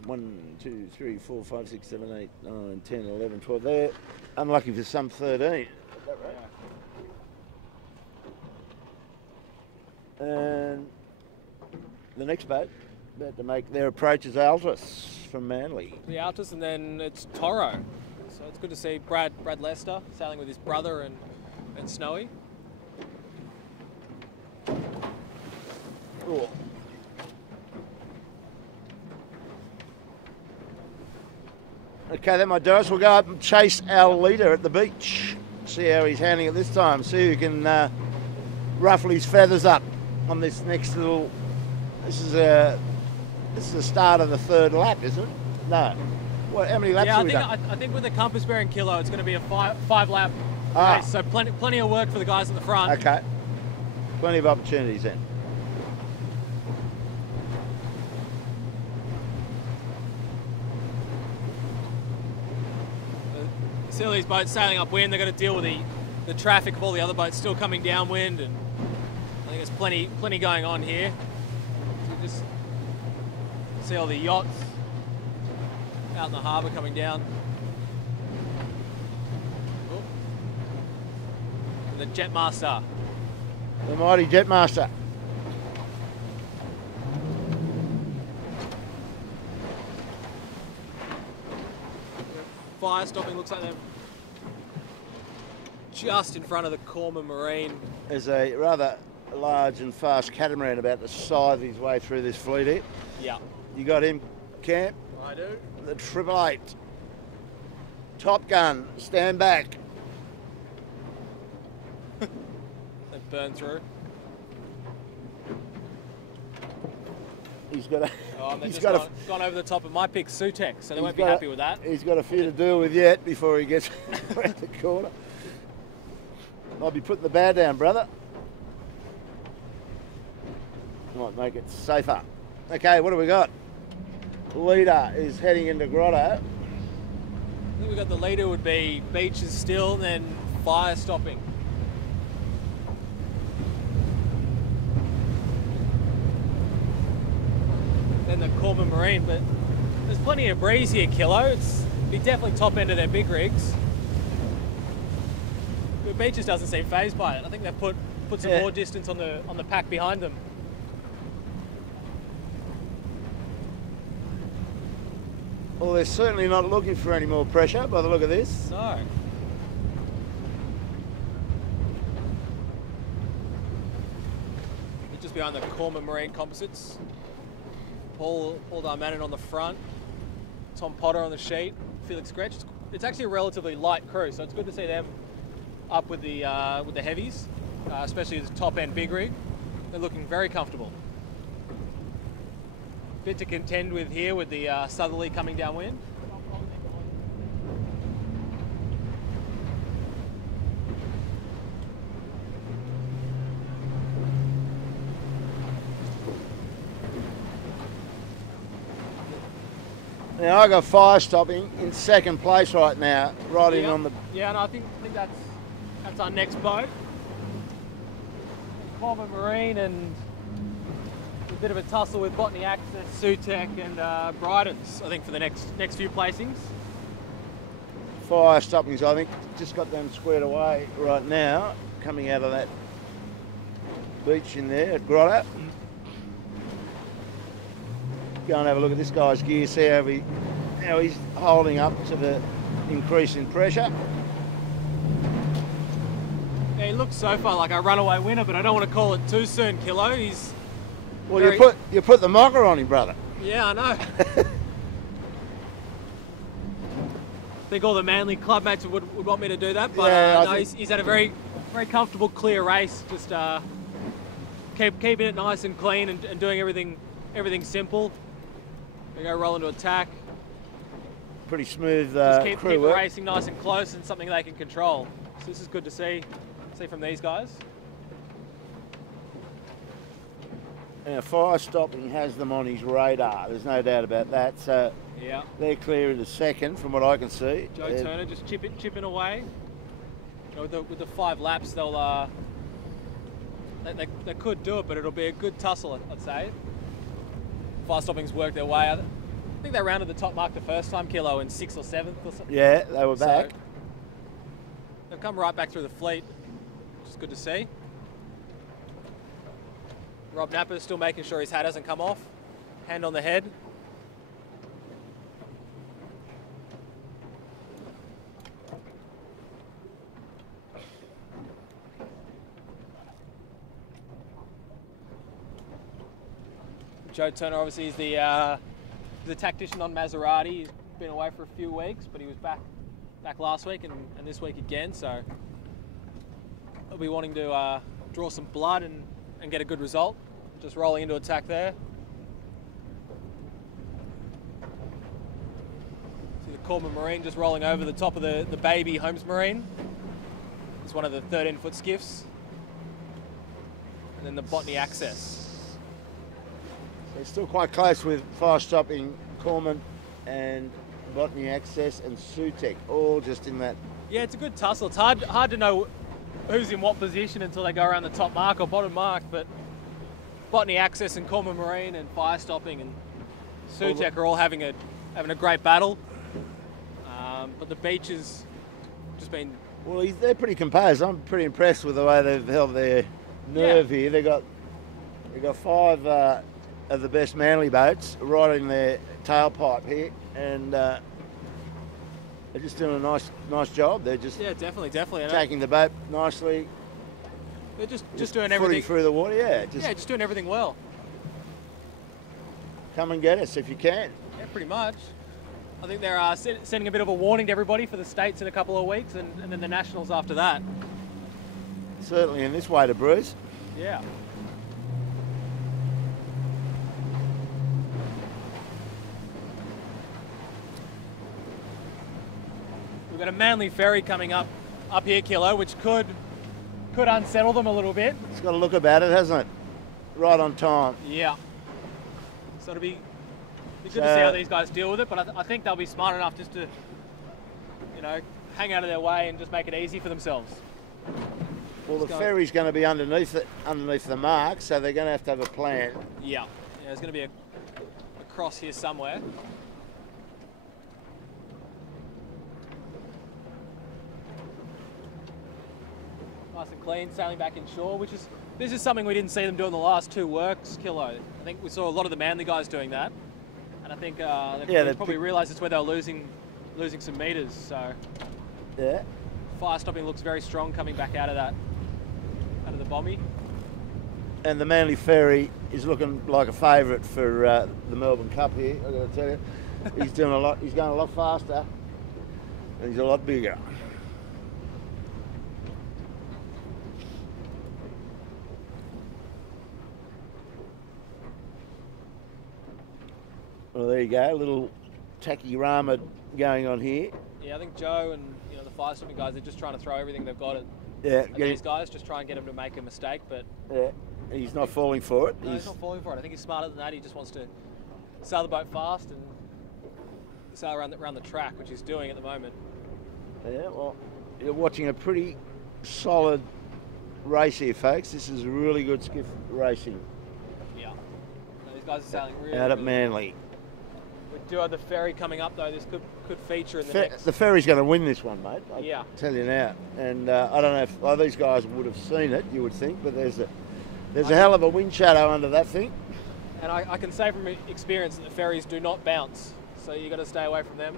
1, 2, 3, 4, 5, 6, 7, 8, 9, 10, 11, 12. They're unlucky for some 13. Is that right? Yeah. And the next boat about to make their approach is Altus from Manly. The Altus, and then it's Toro. So it's good to see Brad Lester sailing with his brother and Snowy. Cool. Okay, then, my dogs, we'll go up and chase our leader at the beach. See how he's handling it this time. See who can ruffle his feathers up on this next little. This is the start of the third lap, isn't it? No. What? How many laps have we done? I think with the compass bearing kilo, it's going to be a five lap race. So plenty of work for the guys at the front. Okay. Plenty of opportunities then. See all these boats sailing upwind, they've got to deal with the traffic of all the other boats still coming downwind, and I think there's plenty going on here. So you just see all the yachts out in the harbour coming down. Oh. And the Jetmaster. The mighty Jetmaster. fire stopping. Looks like they're just in front of the Corman Marine. There's a rather large and fast catamaran about to scythe his way through this fleet here. Yeah. You got him, Camp? I do. The 888. Top Gun, stand back. They burn through. He's got a. Oh, they've he's just gone over the top of my pick, Sutek, so they won't be happy with that. He's got a few to deal with yet before he gets around the corner. I'll be putting the bow down, brother. Might make it safer. Okay, what do we got? Leader is heading into Grotto. I think we got the leader would be beaches still, then fire stopping. Then the Corman Marine, but there's plenty of breeze here, Kilo. It's be definitely top end of their big rigs. But Beaches doesn't seem phased by it. I think they've put some more distance on the pack behind them. Well, they're certainly not looking for any more pressure by the look of this. No. Just behind the Corman Marine Composites. Paul Darmanin on the front. Tom Potter on the sheet. Felix Gretsch. It's actually a relatively light crew, so it's good to see them up with the heavies, especially the top end big rig. They're looking very comfortable. Bit to contend with here with the southerly coming downwind. Now I got fire stopping in second place right now, right in on the. Yeah, and I think that's our next boat. Corman Marine and a bit of a tussle with Botany Access, Sutek and Bryden's, I think, for the next few placings. Fire stoppings, I think, just got them squared away right now, coming out of that beach in there at Grotto. Go and have a look at this guy's gear, see how he's holding up to the increase in pressure. Yeah, he looks so far like a runaway winner, but I don't want to call it too soon, Kilo. He's well, you put the mocker on him, brother. Yeah, I know. I think all the Manly club mates would want me to do that, but yeah, no, he's had a very comfortable, clear race. Just keeping it nice and clean and doing everything simple. We go roll into attack. Pretty smooth Just keep crew the work. racing nice and close and something they can control. So this is good to see from these guys. Now, fire stopping has them on his radar. There's no doubt about that. So yeah, they're clear into second, from what I can see. Joe Turner just chipping away. You know, with the 5 laps, they'll they could do it, but it'll be a good tussle, I'd say. Fire stopping's worked their way. I think they rounded the top mark the first time, Kilo, in 6th or 7th or something. Yeah, they were back. So they've come right back through the fleet, which is good to see. Rob Napper's still making sure his hat hasn't come off. Hand on the head. Joe Turner obviously is the tactician on Maserati. He's been away for a few weeks, but he was back last week and this week again. So he'll be wanting to draw some blood and get a good result. Just rolling into attack there. See the Corman Marine just rolling over the top of the baby Holmes Marine. It's one of the 13-foot skiffs. And then the Botany Access. They're still quite close with fire stopping, Corman and Botany Access and Sutek, all just in that. Yeah, it's a good tussle. It's hard to know who's in what position until they go around the top mark or bottom mark, but Botany Access and Corman Marine and fire stopping and Sutek are all having a great battle. But the beach has just been. Well, they're pretty composed. I'm pretty impressed with the way they've held their nerve here. They got 5 of the best Manly boats right in their tailpipe here, and they're just. Yeah, and I think the Manly boats, they've got a They're just doing a nice job. They're just definitely. taking the boat nicely. They're just doing everything through the water. Yeah, just doing everything well. Come and get us if you can. Yeah, pretty much. I think they're sending a bit of a warning to everybody for the States in a couple of weeks, and then the Nationals after that. Certainly in this way to Bruce. Yeah. We've got a Manly ferry coming up here, Kilo, which could unsettle them a little bit. It's got a look about it, hasn't it? Right on time. Yeah. So it'll be good to see how these guys deal with it, but I think they'll be smart enough just to, hang out of their way and just make it easy for themselves. Well, the ferry's going to be underneath the mark, so they're going to have a plan. Yeah. There's going to be a cross here somewhere. Nice and clean, sailing back inshore, this is something we didn't see them do in the last 2 works, Kilo. I think we saw a lot of the Manly guys doing that, and I think they probably realised it's where they were losing some metres. So yeah, fire stopping looks very strong coming back out of the bomby. And the Manly ferry is looking like a favourite for the Melbourne Cup here. I've got to tell you, he's doing a lot. He's going a lot faster, and he's a lot bigger. Well, there you go, a little tacky-rama going on here. Yeah, I think Joe and the fire stopping guys, they're just trying to throw everything they've got at these guys, just try and get them to make a mistake. But yeah, he's not falling for it. No, he's not falling for it. I think he's smarter than that. He just wants to sail the boat fast and sail around the track, which he's doing at the moment. Yeah, well, you're watching a pretty solid race here, folks. This is really good skiff racing. Yeah, these guys are sailing really out at really Manly. Well. We do have the ferry coming up though. This could feature in the next. The ferry's going to win this one, mate. I tell you now. And I don't know if these guys would have seen it. You would think, but there's a hell of a wind shadow under that thing. And I can say from experience that the ferries do not bounce, so you got to stay away from them.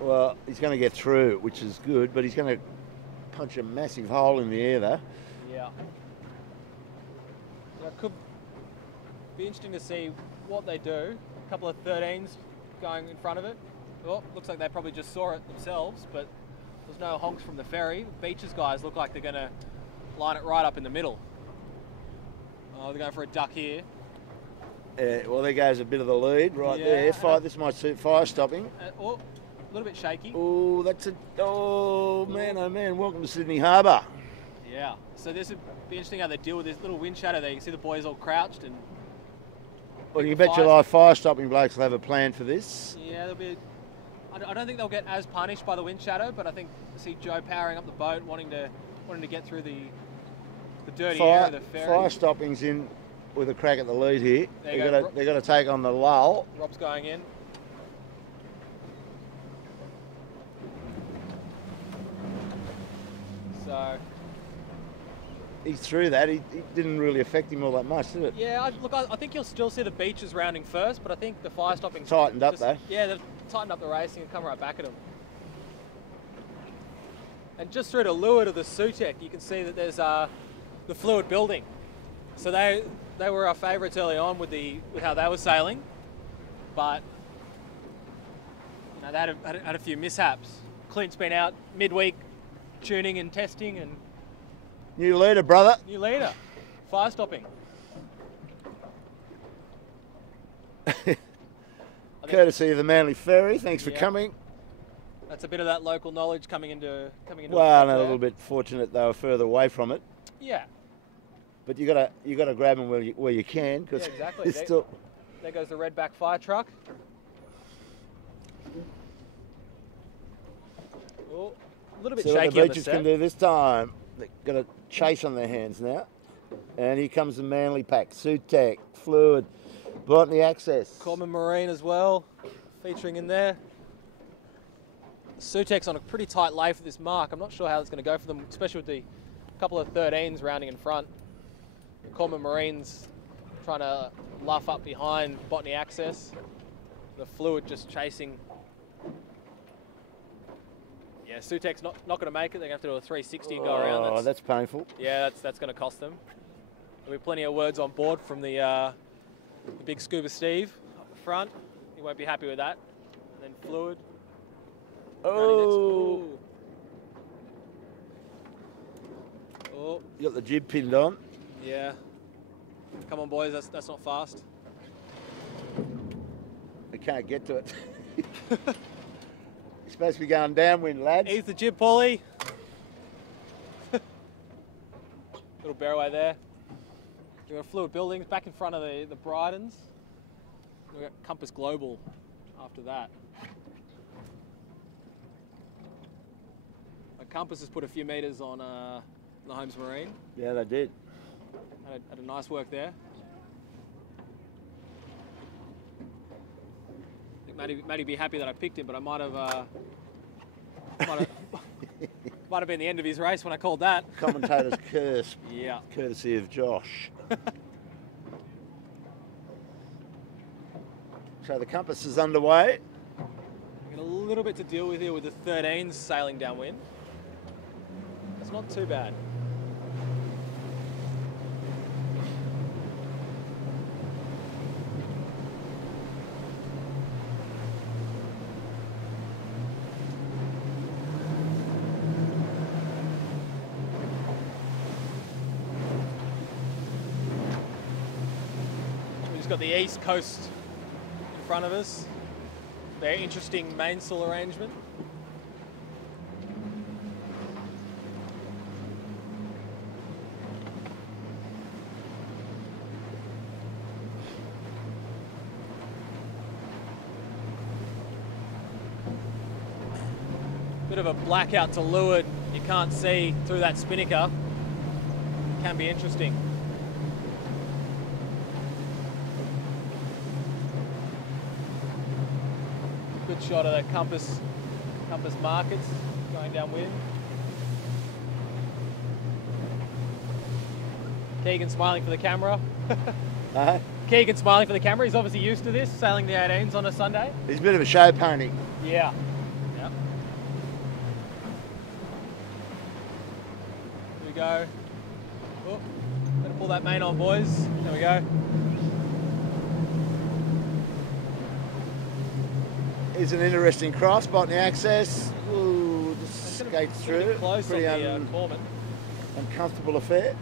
Well, he's going to get through, which is good, but he's going to punch a massive hole in the air, though. Yeah. It could be interesting to see what they do. A couple of 13s going in front of it. Well, looks like they probably just saw it themselves, but there's no honks from the ferry. Beaches guys look like they're going to line it right up in the middle. Oh, they're going for a duck here. Well, there goes a bit of the lead right there. This might suit fire stopping. A little bit shaky. Oh, man, welcome to Sydney Harbour. Yeah, so this would be interesting how they deal with this little wind shadow there. You can see the boys all crouched and... Well, you bet your life fire stopping blokes will have a plan for this. Yeah, there'll be... I don't think they'll get as punished by the wind shadow, but I think see Joe powering up the boat, wanting to get through the dirty area of the ferry. Fire stopping's in with a crack at the lead here. They've got to take on the lull. Rob's going in. So he's through that. It didn't really affect him all that much, did it? Yeah, I think you'll still see the beaches rounding first, but I think the fire stopping tightened up though. Yeah, they've tightened up the racing and come right back at them. And just through to leeward of the Sutek, you can see that there's the fluid building. So they were our favourites early on with how they were sailing, but they had a few mishaps. Clint's been out midweek tuning and testing and. New leader, brother. New leader. Fire stopping. Courtesy of the Manly Ferry. Thanks for coming. That's a bit of that local knowledge coming into. Well, a little bit fortunate they were further away from it. Yeah. But you got to grab them where you can, because exactly. There goes the redback fire truck. Oh, a little bit shaky what the on the Beaches set. can do this time. They've got a chase on their hands now. And here comes the Manly pack. Sutek, Fluid, Botany Access. Common Marine as well, featuring in there. Sutek's on a pretty tight lay for this mark. I'm not sure how it's going to go for them, especially with the couple of 13s rounding in front. The Common Marine's trying to luff up behind Botany Access. The Fluid just chasing Yeah, Sutek's not going to make it. They're going to have to do a 360 and go around. Oh, that's painful. Yeah, that's going to cost them. There'll be plenty of words on board from the big Scuba Steve up the front. He won't be happy with that. And then Fluid. Oh. Oh. You got the jib pinned on. Yeah. Come on, boys. That's not fast. They can't get to it. You're supposed to be going downwind, lads. Ease the jib, Paulie. Little bearaway there. We've got Fluid Buildings back in front of the Brydens. We've got Compass Global after that. Compass has put a few metres on the Holmes Marine. Yeah, they did. Had a nice work there. I think Matty'd be happy that I picked him, but I might have been the end of his race when I called that. Commentator's curse. Yeah. Courtesy of Josh. So the Compass is underway. Got a little bit to deal with here with the 13s sailing downwind. It's not too bad. We've just got the east coast in front of us. Very interesting mainsail arrangement. Bit of a blackout to leeward. You can't see through that spinnaker. Can be interesting. Good shot of the compass markets going downwind. Keegan smiling for the camera. Keegan smiling for the camera. He's obviously used to this, sailing the 18s on a Sunday. He's a bit of a show pony. Yeah. Go. Oh, better pull that main on, boys. There we go. It's an interesting cross, botany access. Ooh, just skates through. Close pretty on the uncomfortable affair.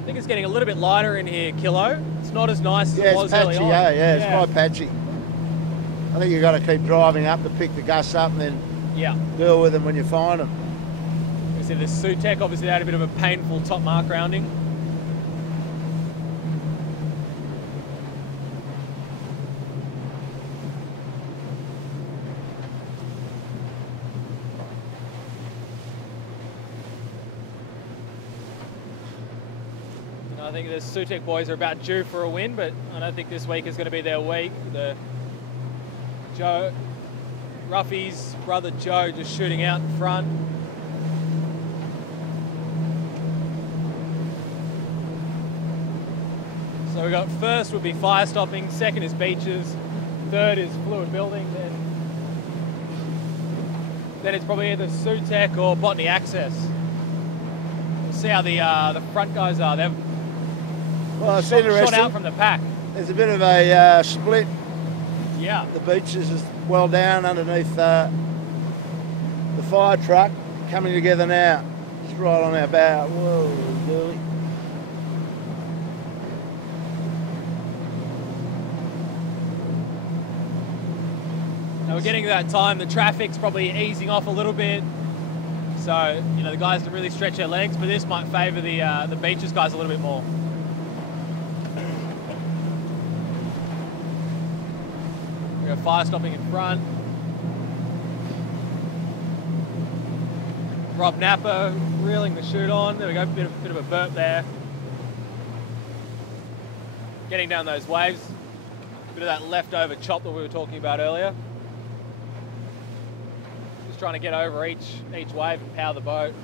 I think it's getting a little bit lighter in here, Kilo. It's not as nice as it was patchy, early on. yeah, it's quite patchy. I think you've got to keep driving up to pick the gusts up and then deal with them when you find them. See, the Sutek obviously had a bit of a painful top mark rounding. I think the Sutek boys are about due for a win, but I don't think this week is going to be their week. The Ruffy's brother Joe just shooting out in front. So we got first would be fire stopping, second is beaches, third is fluid building, then it's probably either Sutek or botany access. We'll see how the front guys are. They've it's interesting. Shot out from the pack. There's a bit of a split. Yeah. The beaches is well down underneath the fire truck, coming together now. It's right on our bow. Whoa, girly. Now we're getting to that time, the traffic's probably easing off a little bit. So, you know, the guys can really stretch their legs, but this might favour the beaches guys a little bit more. We got fire stopping in front. Rob Napper reeling the chute on. There we go, bit of a burp there. Getting down those waves. Bit of that leftover chop that we were talking about earlier. Just trying to get over each wave and power the boat.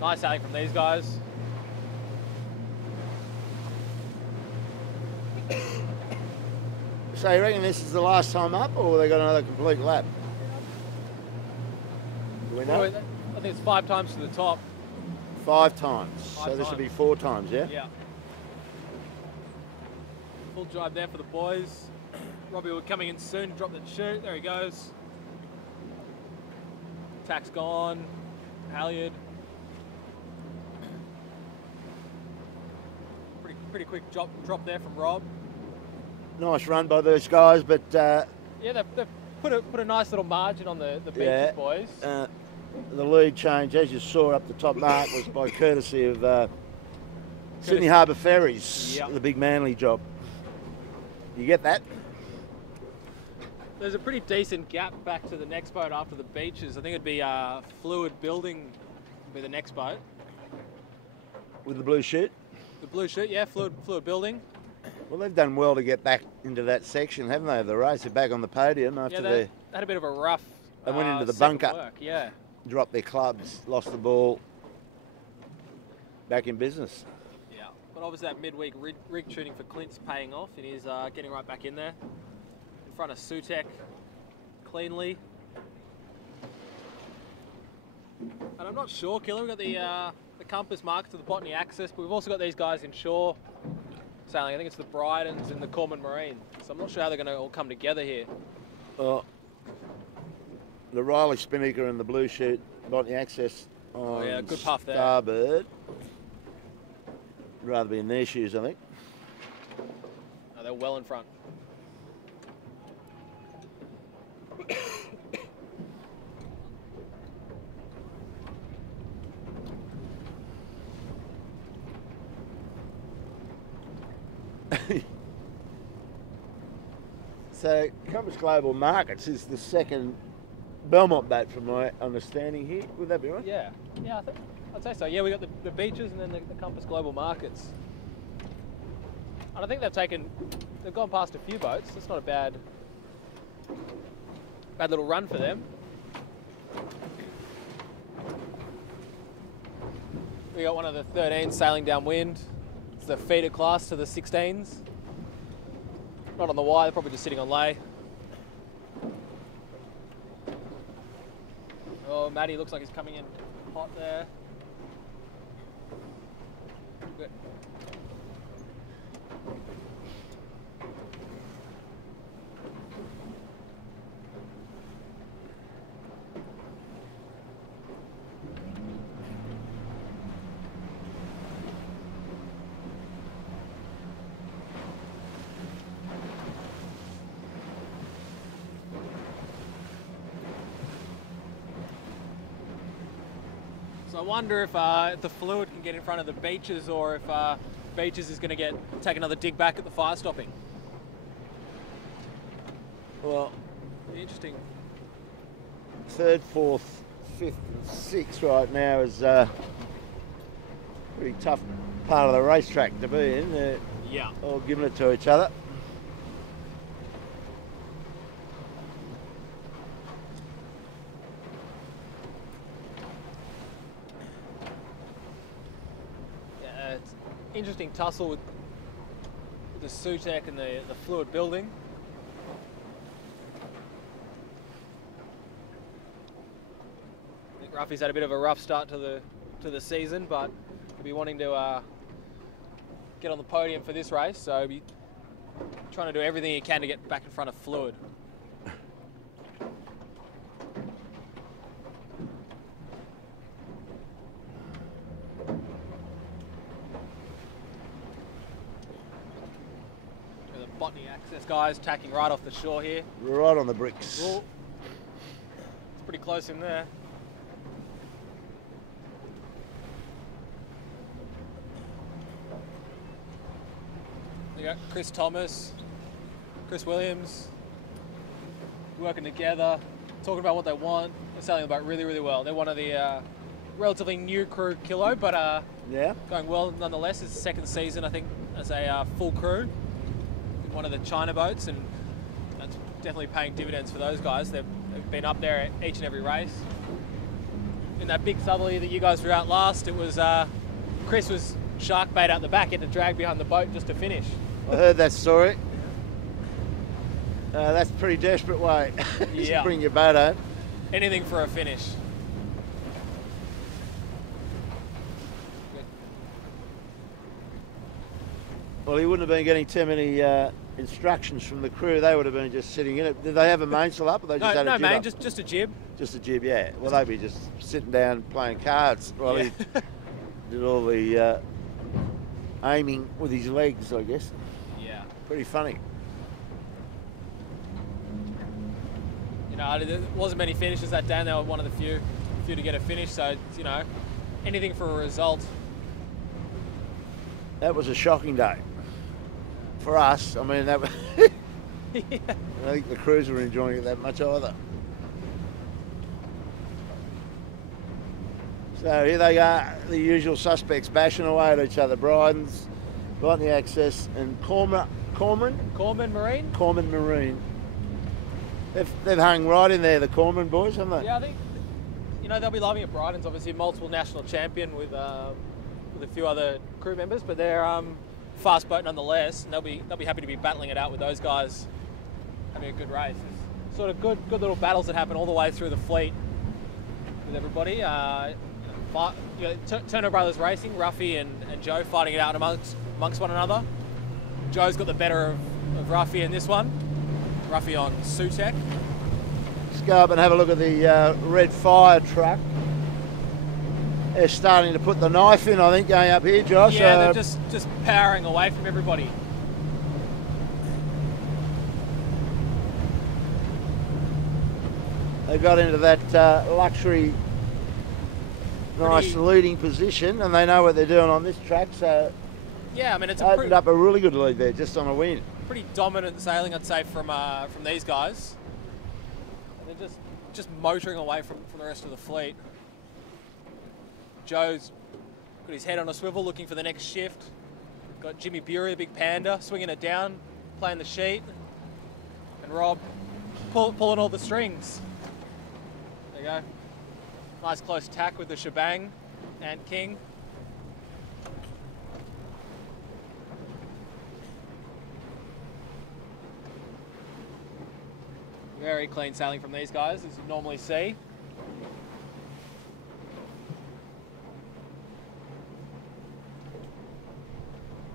Nice sailing from these guys. So you reckon this is the last time up, or they got another complete lap? we know? I think it's 5 times to the top. 5 times. So this times. will be 4 times, yeah? Yeah. Full drive there for the boys. Robbie will coming in soon, drop the chute. There he goes. Tack's gone. Halyard. Pretty quick drop there from Rob. Nice run by those guys, but yeah, they've put a nice little margin on the Beaches boys. The lead change, as you saw up the top mark, was by courtesy of Sydney Harbour Ferries, the big Manly job. You get that? There's a pretty decent gap back to the next boat after the Beaches. I think it'd be Fluid Building would be the next boat. With the blue chute? The blue chute, yeah, Fluid Building. Well, they've done well to get back into that section, haven't they, of the race? They're back on the podium after they had a bit of a rough they went into the bunker, work, yeah. Dropped their clubs, lost the ball, back in business. Yeah, but obviously that midweek rig tuning for Clint's paying off, and he's getting right back in there. In front of Sutek, cleanly. And I'm not sure, Killer, we've got the compass marker to the Botany Access, but we've also got these guys in shore sailing. I think it's the Brydens and the Corman Marine. So I'm not sure how they're going to all come together here. The Riley Spinnaker and the blue chute Botany Access on good puff there. starboard. Rather be in their shoes, I think. No, they're well in front. So, Compass Global Markets is the second Belmont boat, from my understanding here. Would that be right? Yeah, I'd say so. Yeah, we got the Beaches and then the Compass Global Markets. And I think they've gone past a few boats. It's not a bad little run for them. We got one of the 13s sailing downwind. It's the feeder class to the 16s. Not on the Y, they're probably just sitting on lay. Oh, Matty looks like he's coming in hot there. Good. So I wonder if the Fluid can get in front of the Beaches, or if Beaches is going to take another dig back at the fire stopping. Well, interesting. 3rd, 4th, 5th and 6th right now is pretty tough part of the racetrack to be in. They're all giving it to each other. Interesting tussle with the Sutek and the Fluid Building. I think Ruffy's had a bit of a rough start to the season, but he'll be wanting to get on the podium for this race, so he'll be trying to do everything he can to get back in front of Fluid. Botany Access guys tacking right off the shore here. Right on the bricks. Ooh. It's pretty close in there. You got Chris Thomas, Chris Williams, working together, talking about what they want. They're sailing the boat really, really well. They're one of the relatively new crew, Kilo, but going well nonetheless. It's the second season, I think, as a full crew. One of the China boats, and that's definitely paying dividends for those guys. They've been up there at each and every race. In that big southerly that you guys were out last, it was Chris was shark bait out the back, had to drag behind the boat just to finish. I heard that story. That's a pretty desperate way to bring your boat home. Anything for a finish. Well, he wouldn't have been getting too many instructions from the crew. They would have been just sitting in it. Did they have a mainsail up, or they just had a jib main, up? just a jib. Just a jib, yeah. Well, they'd be just sitting down playing cards while he did all the aiming with his legs, I guess. Yeah. Pretty funny. You know, there wasn't many finishes that day, and they were one of the few to get a finish. So, you know, anything for a result. That was a shocking day for us. I mean, that was Yeah. I don't think the crews were enjoying it that much either. So here they go, the usual suspects bashing away at each other. Bryden's got the access, and Corman Marine. They've hung right in there, the Corman boys, haven't they? Yeah, I think, you know, they'll be loving it. Bryden's obviously a multiple national champion with a few other crew members, but they're fast boat nonetheless, and they'll be happy to be battling it out with those guys, having a good race. It's sort of good little battles that happen all the way through the fleet with everybody. Turner Brothers Racing, Ruffy and Joe fighting it out amongst one another. Joe's got the better of Ruffy in this one. Ruffy on Sutek. Let's go up and have a look at the red fire truck. They're starting to put the knife in, I think, going up here, Josh. Yeah, they're just powering away from everybody. They got into that luxury, nice leading position, and they know what they're doing on this track, so yeah, I mean, it's opened up a really good lead there, just on a win. Pretty dominant sailing, I'd say, from these guys. They're just motoring away from the rest of the fleet. Joe's got his head on a swivel, looking for the next shift. Got Jimmy Bury, the big panda, swinging it down, playing the sheet, and Rob pulling all the strings. There you go. Nice close tack with the shebang and King. Very clean sailing from these guys, as you normally see.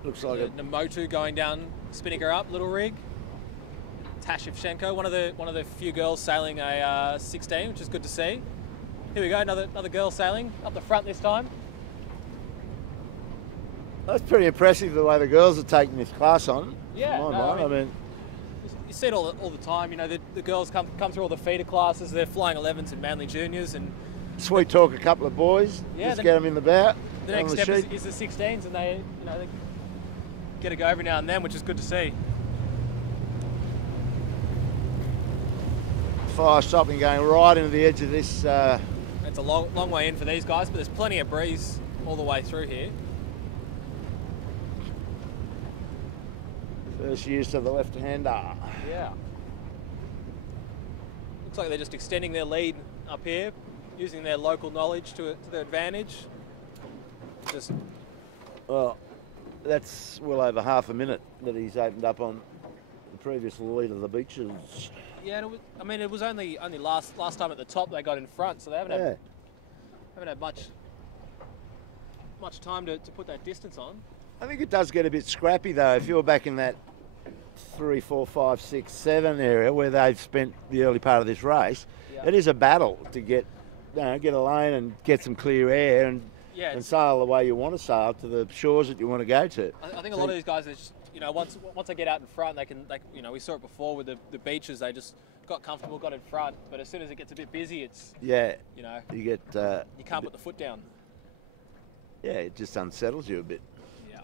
Looks like the Motu going down, spinning her up, little rig. Tash Shevchenko, one of the few girls sailing a 16, which is good to see. Here we go, another girl sailing up the front this time. That's pretty impressive the way the girls are taking this class on. Yeah, I mean, you see it all the time. You know, the girls come through all the feeder classes. They're flying 11s and Manly Juniors, and sweet talk a couple of boys. Yeah, just get them in the boat. The next step is the 16s, and they get a go every now and then, which is good to see. Fire stopping going right into the edge of this. It's a long way in for these guys, but there's plenty of breeze all the way through here. First use of the left-hander. Yeah. Looks like they're just extending their lead up here, using their local knowledge to their advantage. Well, that's well over half a minute that he's opened up on the previous lead of the Beaches. Yeah, it was only last time at the top they got in front, so they haven't had much time to put that distance on. I think it does get a bit scrappy though. If you're back in that 3, 4, 5, 6, 7 area where they've spent the early part of this race, it is a battle to get a lane and get some clear air and sail the way you want to sail to the shores that you want to go to. I think a lot of these guys, once they get out in front, they can we saw it before with the Beaches. They just got comfortable, got in front, but as soon as it gets a bit busy, it's you get you can't put the foot down. Yeah, it just unsettles you a bit. Yeah.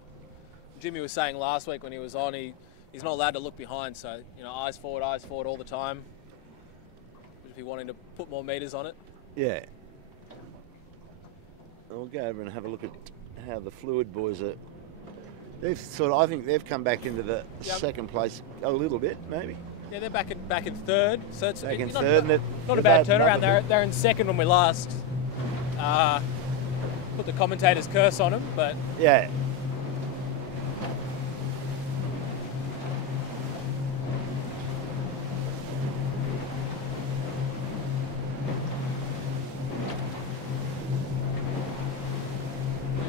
Jimmy was saying last week when he was on, he's not allowed to look behind, so eyes forward all the time. If he wanting to put more meters on it. Yeah. I'll go over and have a look at how the Fluid boys are. I think they've come back into the second place a little bit, maybe. Yeah, they're back in third, so it's back in third. Not a bad turnaround. They're in second when we last put the commentator's curse on them, but yeah.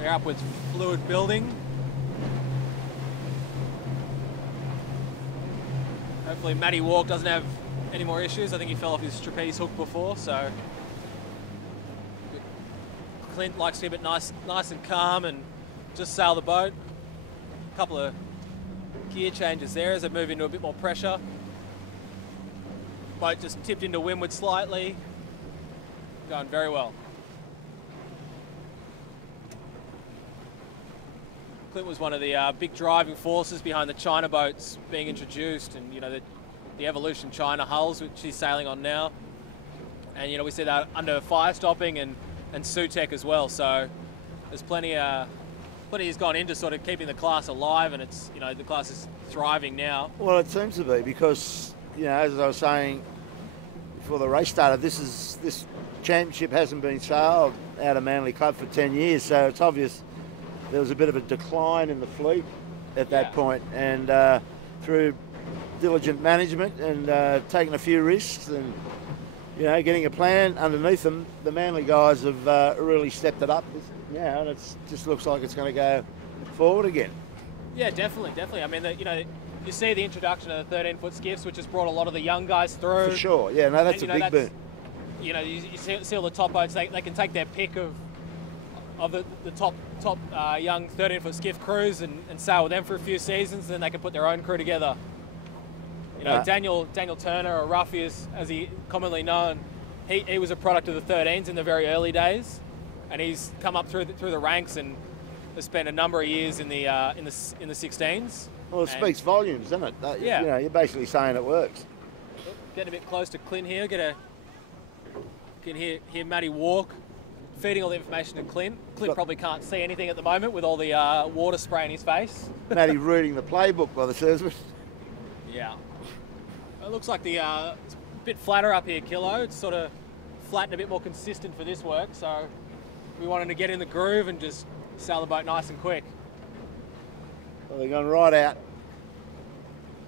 They're upwards Fluid building. Hopefully Matty Walk doesn't have any more issues. I think he fell off his trapeze hook before, so Clint likes to keep it nice and calm and just sail the boat. A couple of gear changes there as they move into a bit more pressure. Boat just tipped into windward slightly. Going very well. Clint was one of the big driving forces behind the China boats being introduced, and the Evolution China hulls, which he's sailing on now. And we see that under fire stopping and Sutec as well. So there's plenty has gone into sort of keeping the class alive, and it's the class is thriving now. Well, it seems to be because as I was saying before the race started, this championship hasn't been sailed out of Manly Club for 10 years, so it's obvious there was a bit of a decline in the fleet at that point, and through diligent management and taking a few risks and getting a plan underneath them, the Manly guys have really stepped it up now, and it just looks like it's going to go forward again. Yeah, definitely. I mean, you see the introduction of the 13-foot skiffs, which has brought a lot of the young guys through. For sure, yeah, no, that's a big boon. You see all the top boats, they can take their pick of the top young 13-foot skiff crews and sail with them for a few seasons, and then they can put their own crew together. Daniel Turner, or Ruffy as he commonly known, he was a product of the 13s in the very early days, and he's come up through the ranks and has spent a number of years in the 16s. Well, it speaks volumes, doesn't it? Yeah. You're basically saying it works. Getting a bit close to Clint here. Can hear Matty Walk feeding all the information to Clint. Clint probably can't see anything at the moment with all the water spray in his face. Matty reading the playbook by the service. Yeah. It looks like it's a bit flatter up here, Kilo. It's sort of flat and a bit more consistent for this work, so we wanted to get in the groove and just sail the boat nice and quick. Well, they're going right out,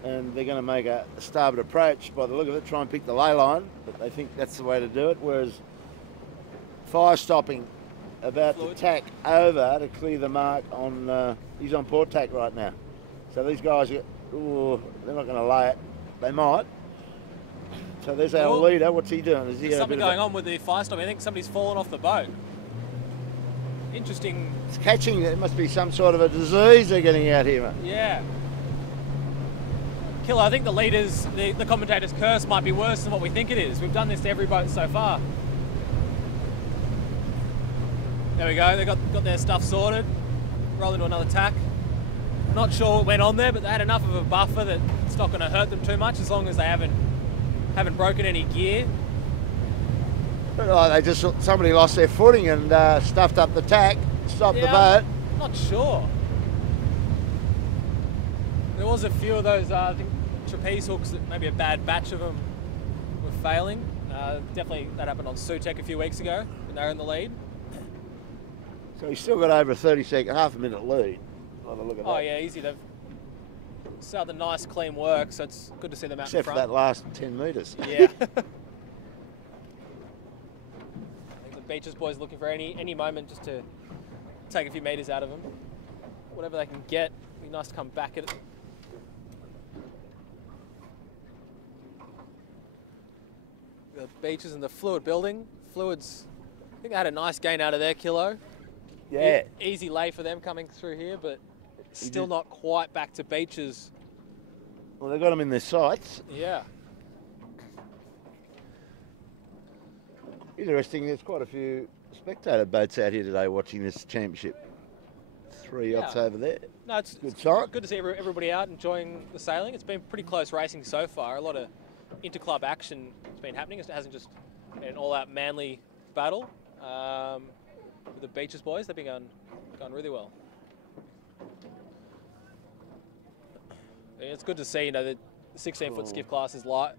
and they're going to make a starboard approach by the look of it, try and pick the ley line, but they think that's the way to do it, whereas fire stopping about to tack over to clear the mark on, he's on port tack right now. So these guys, they're not going to lay it. They might. So there's our leader. What's he doing? There's something going on with the fire stopping. I think somebody's fallen off the boat. Interesting. It's catching. There must be some sort of a disease they're getting out here, mate. Yeah. Killer, I think the leaders, the commentator's curse might be worse than what we think it is. We've done this to every boat so far. There we go. They got their stuff sorted. Roll into another tack. Not sure what went on there, but they had enough of a buffer that it's not going to hurt them too much as long as they haven't broken any gear. But somebody lost their footing and stuffed up the tack, stopped the boat. Not sure. There was a few of those, I think, trapeze hooks that maybe a bad batch of them were failing. Definitely that happened on Sutec a few weeks ago when they were in the lead. So he's still got over a 30-second, half a minute lead. Have a look at that. Oh yeah, easy. They've sailed a nice clean work, so it's good to see them out Except in front. for that last 10 metres. Yeah. I think the Beaches boys are looking for any moment just to take a few metres out of them. Whatever they can get. It'd be nice to come back at it. The Beaches and the Fluid building. Fluids, I think they had a nice gain out of their Kilo. Yeah. Easy lay for them coming through here, but still not quite back to Beaches. Well, they've got them in their sights. Yeah. Interesting, there's quite a few spectator boats out here today watching this championship. 3 yachts over there. No, it's good to see everybody out enjoying the sailing. It's been pretty close racing so far. A lot of interclub action has been happening. It hasn't just been an all-out Manly battle. With the Beaches boys, they've been going really well. It's good to see, the 16-foot skiff class is alive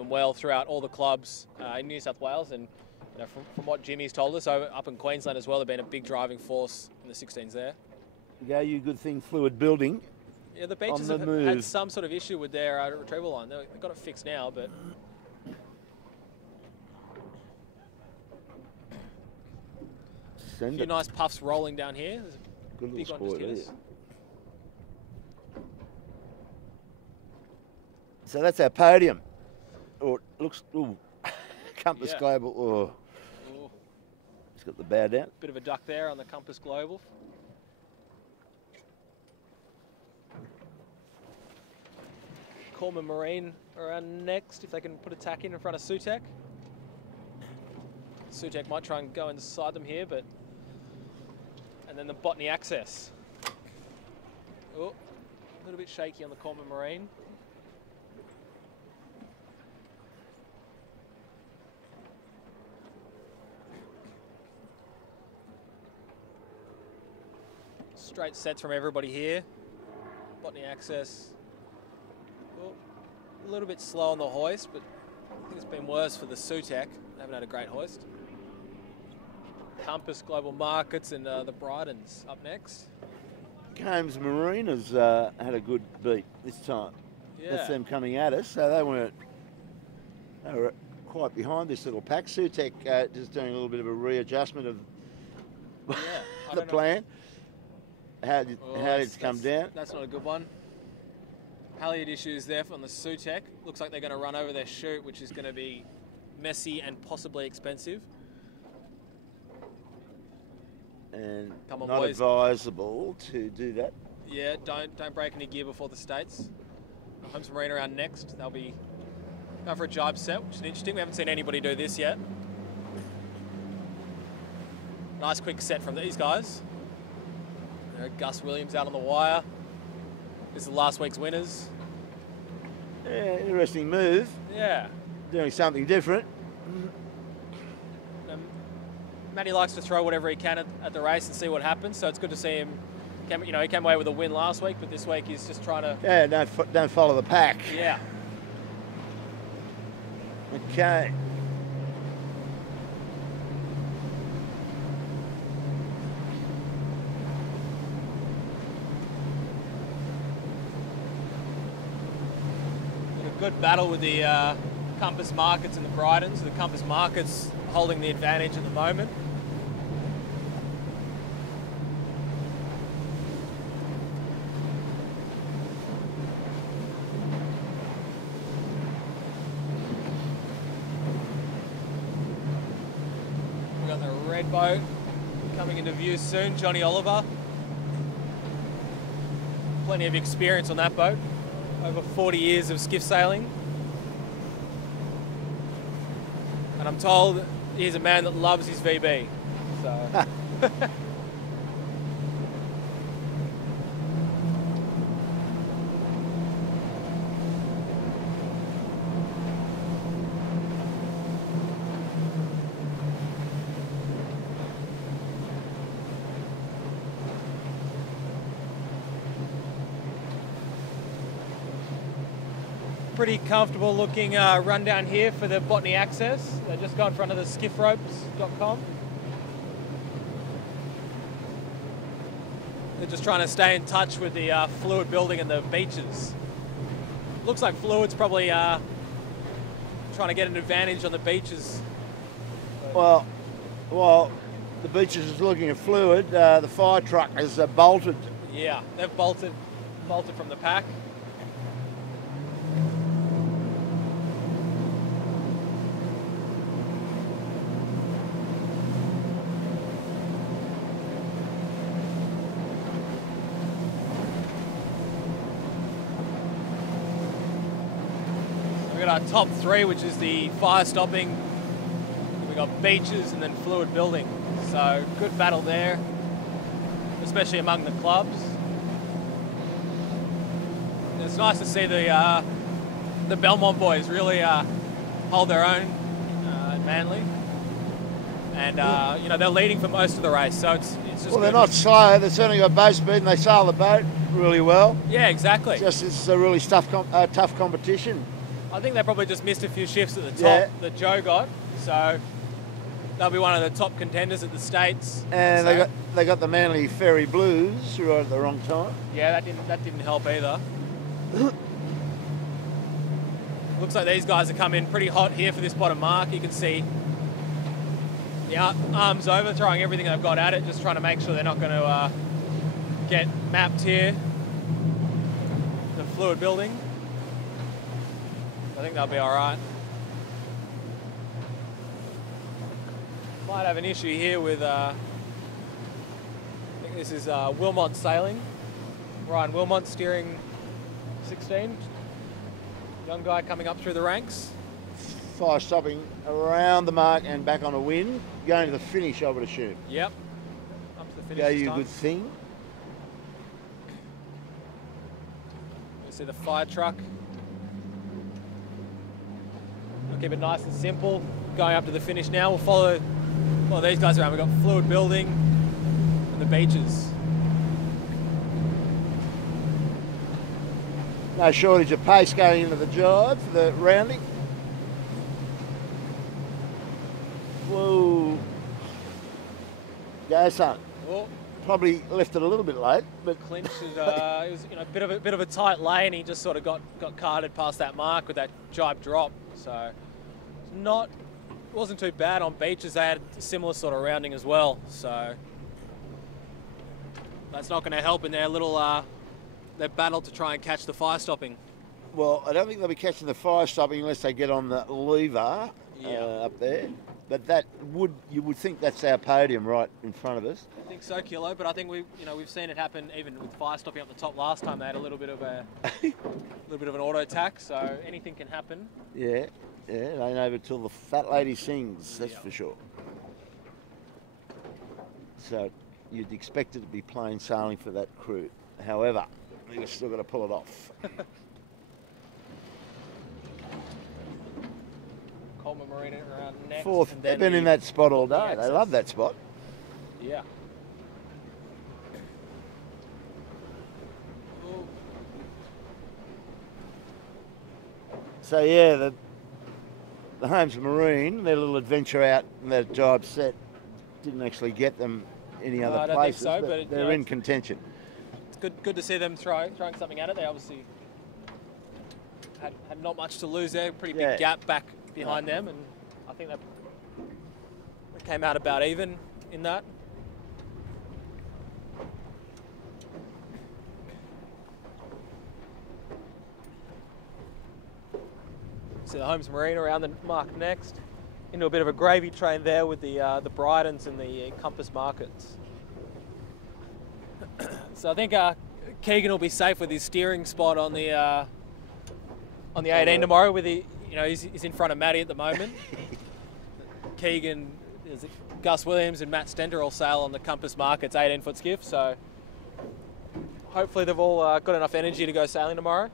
and well throughout all the clubs in New South Wales, and from what Jimmy's told us, up in Queensland as well, they've been a big driving force in the 16s there. Yeah, you good thing, Fluid building. Yeah, the Beaches have had some sort of issue with their retrieval line. They've got it fixed now, but. A few nice puffs rolling down here. There's a good big little sport, one just hit us. So that's our podium. Oh, it looks, ooh, Compass Yeah. Global. Oh, Ooh, it's got the bow down. bit of a duck there on the Compass Global. Corman Marine around next, if they can put a tack in front of Sutek. Sutek might try and go inside them here, but... And then the Botany Access. Oh, a little bit shaky on the Corman Marine. Straight sets from everybody here. Botany Access. Oh, a little bit slow on the hoist, but I think it's been worse for the Sutek. They haven't had a great hoist. Compass Global Markets and the Brydens up next. Combs Marine has had a good beat this time. Yeah. That's them coming at us, so they were quite behind this little pack. Sutek just doing a little bit of a readjustment of the plan. How did it come down? That's not a good one. Halyard issues there on the Sutek. Looks like they're going to run over their chute, which is going to be messy and possibly expensive. And Come on, not boys. advisable to do that. Yeah, don't break any gear before the States. Holmes Marine around next. They'll be going for a jibe set, which is interesting. We haven't seen anybody do this yet. Nice quick set from these guys. There, Gus Williams out on the wire. This is last week's winners. Yeah, interesting move. Yeah. Doing something different. Matty likes to throw whatever he can at the race and see what happens, so it's good to see him. He came away with a win last week, but this week he's just trying to... Yeah, don't follow the pack. Yeah. Okay. A good battle with the Compass Markets and the Brydens. The Compass Markets holding the advantage at the moment. We've got the red boat coming into view soon, Johnny Oliver. Plenty of experience on that boat. Over 40 years of skiff sailing. And I'm told he's a man that loves his VB. So. Pretty comfortable looking run down here for the Botany Access. They just got in front of the skiffropes.com. They're just trying to stay in touch with the fluid building and the beaches. Looks like fluid's probably trying to get an advantage on the beaches. Well, the beaches is looking at fluid. The fire truck has bolted. Yeah, they've bolted from the pack. We've got our top three, which is the fire stopping. We've got beaches and then fluid building. So good battle there, especially among the clubs. And it's nice to see the Belmont boys really hold their own at Manly. And they're leading for most of the race, so it's just Well, they're good. not slow. They've certainly got boat speed and they sail the boat really well. Yeah, exactly. Just it's a really tough competition. I think they probably just missed a few shifts at the top Yeah. that Joe got, so they'll be one of the top contenders at the States. And So, they got the Manly Ferry Blues right at the wrong time. yeah, that didn't help either. Looks like these guys have come in pretty hot here for this bottom mark. You can see the arms over, throwing everything they've got at it, just trying to make sure they're not going to get mapped here. The fluid building. I think they'll be all right. Might have an issue here with, I think this is Wilmot Sailing. Ryan Wilmot steering 16. Young guy coming up through the ranks. Fire stopping around the mark and back on a win. Going to the finish, I would assume. Yep. Up to the finish. Go this you time. good thing. You see the fire truck. We'll keep it nice and simple. Going up to the finish now. We'll follow these guys around. We've got fluid building and the beaches. No shortage of pace going into the job for the rounding. Whoa. Go, son. Well, Probably left it a little bit late, but Clinch is, it was a bit of a tight lane. He just sort of got carted past that mark with that jibe drop. So it wasn't too bad on beaches. They had a similar sort of rounding as well. So that's not going to help in their little their battle to try and catch the fire stopping. well, I don't think they'll be catching the fire stopping unless they get on the lever Yeah. up there. But you would think that's our podium right in front of us. I think so, Kilo. But I think we've seen it happen even with fire stopping up the top last time. They had a little bit of an auto attack. So anything can happen. Yeah, it ain't over till the fat lady sings, that's for sure. So you'd expect it to be plain sailing for that crew. However, you've still got to pull it off. Coleman Marina around next. Fourth, and they've then been in that spot all day. They access. love that spot. Yeah. So yeah, the Holmes Marine, their little adventure out in that jibe set, didn't actually get them any other I don't places, think so, but but they're in contention. It's good to see them throwing something at it. They obviously had not much to lose there. Pretty big gap back behind them, and I think they came out about even in that. So the Holmes Marine around the mark next, into a bit of a gravy train there with the Brydens and the Compass markets. So I think Keegan will be safe with his steering spot on the 18 tomorrow. With he's in front of Matty at the moment. Keegan, Gus Williams, and Matt Stender all sail on the Compass markets 18-foot skiff. So hopefully they've all got enough energy to go sailing tomorrow.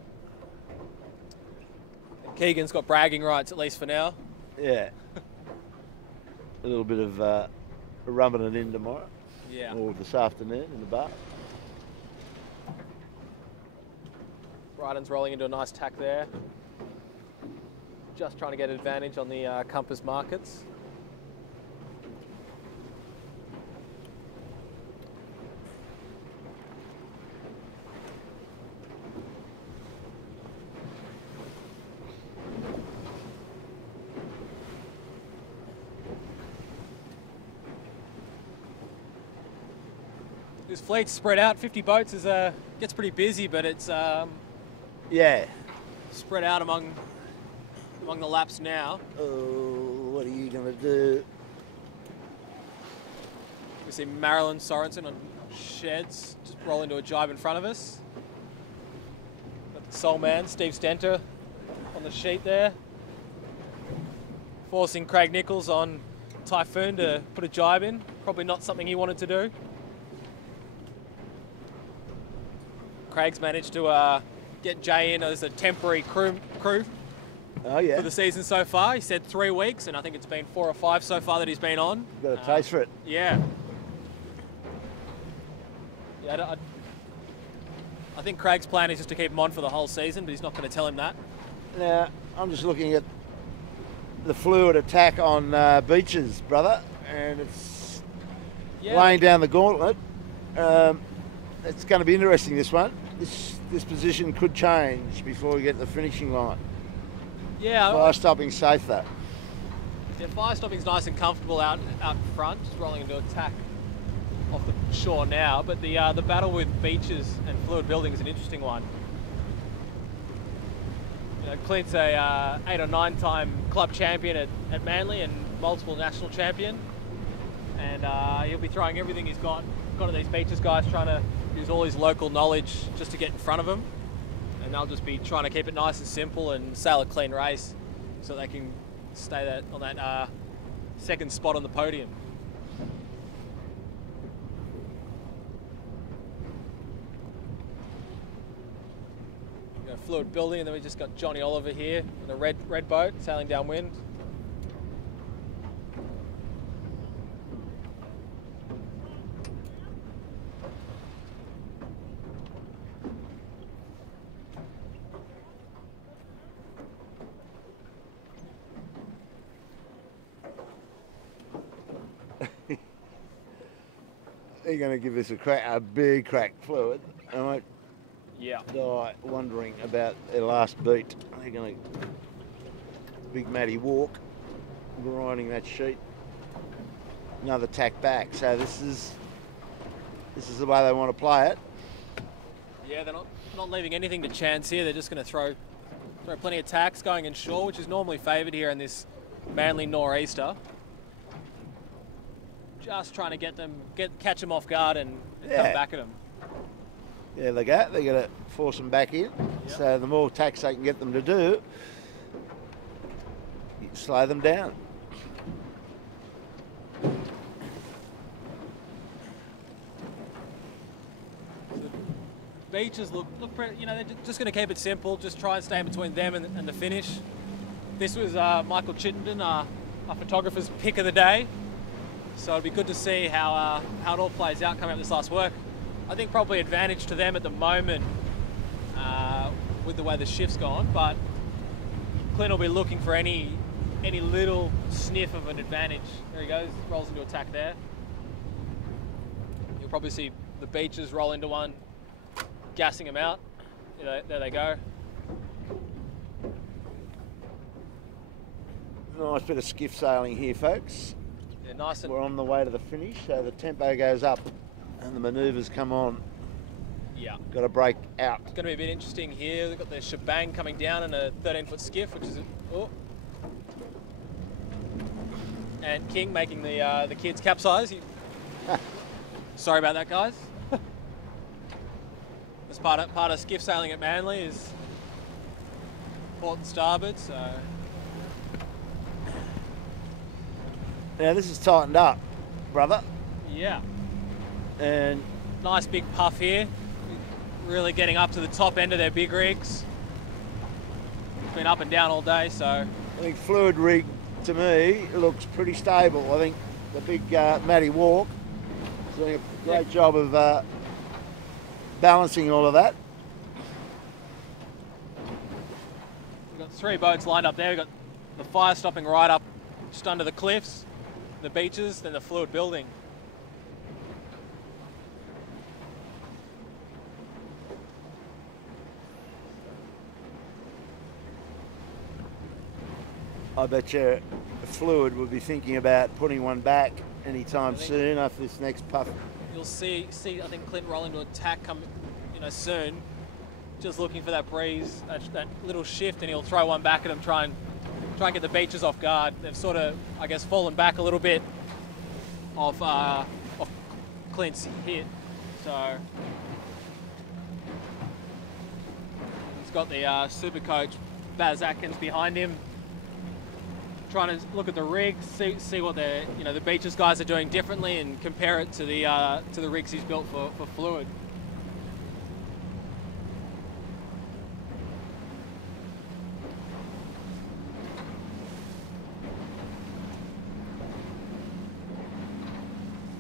Keegan's got bragging rights, at least for now. Yeah. A little bit of rubbing it in tomorrow. Yeah. Or this afternoon in the bar. Bryden's rolling into a nice tack there. Just trying to get advantage on the Compass markets. This fleet's spread out. 50 boats gets pretty busy, but it's spread out among the laps now. Oh, what are you going to do? We see Marilyn Sorensen on sheds just roll into a jibe in front of us. Got the Soul Man, Steve Stenter, on the sheet there, forcing Craig Nichols on Typhoon to put a jibe in. Probably not something he wanted to do. Craig's managed to get Jay in as a temporary crew for the season so far. He said 3 weeks, and I think it's been 4 or 5 so far that he's been on. Got a taste for it. Yeah. I think Craig's plan is just to keep him on for the whole season, but he's not going to tell him that. Now, I'm just looking at the fluid attack on beaches, brother, and it's laying down the gauntlet. It's going to be interesting, this one. This position could change before we get to the finishing line. Yeah. Fire stopping safe though. Yeah, fire stopping's nice and comfortable out front, just rolling into attack off the shore now. But the battle with beaches and fluid building is an interesting one. Clint's a 8 or 9 time club champion at Manly and multiple national champion. And he'll be throwing everything he's got at these beaches guys, trying to use all his local knowledge just to get in front of them. And they'll just be trying to keep it nice and simple and sail a clean race so they can stay on that second spot on the podium. Fluid building, and then we just got Johnny Oliver here in a red boat sailing downwind. They're going to give this a big crack fluid. Yeah. Die wondering about their last beat. They're going to big Matty walk, grinding that sheet. Another tack back. So this is the way they want to play it. Yeah, they're not leaving anything to chance here. They're just going to throw plenty of tacks going inshore, which is normally favoured here in this Manly nor'easter. Just trying to catch them off guard and come back at them. There they go. They're going to force them back in. Yep. So the more tacks they can get them to do, you slow them down. The beaches look pretty, they're just going to keep it simple. Just try and stay in between them and the finish. This was Michael Chittenden, our photographer's pick of the day. So it'll be good to see how it all plays out coming up this last work. I think probably advantage to them at the moment with the way the shift's gone, but Clint will be looking for any little sniff of an advantage. There he goes, rolls into attack there. You'll probably see the beaches roll into one, gassing them out. There they go. Nice bit of skiff sailing here, folks. Yeah, nice. We're on the way to the finish, so the tempo goes up and the manoeuvres come on. Yeah. Got to break out. It's going to be a bit interesting here. They've got the shebang coming down in a 13-foot skiff, which is and King making the kids capsize. Sorry about that, guys. That's part of skiff sailing at Manly is port and starboard. So now this is tightened up, brother. Yeah. And nice big puff here. Really getting up to the top end of their big rigs. It's been up and down all day, so. I think fluid rig, to me, looks pretty stable. I think the big Matty Walk is doing a great job of balancing all of that. We've got 3 boats lined up there. We've got the fire stopping right up just under the cliffs, the beaches, then the fluid building. I bet you Fluid will be thinking about putting one back anytime soon after this next puff. You'll see. I think Clint roll into attack come, soon. Just looking for that breeze, that little shift, and he'll throw one back at him, try and get the beaches off guard. They've sort of, I guess, fallen back a little bit off Clint's hit. So he's got the super coach Baz Atkins behind him, trying to look at the rigs, see what the beaches guys are doing differently, and compare it to the rigs he's built for Fluid.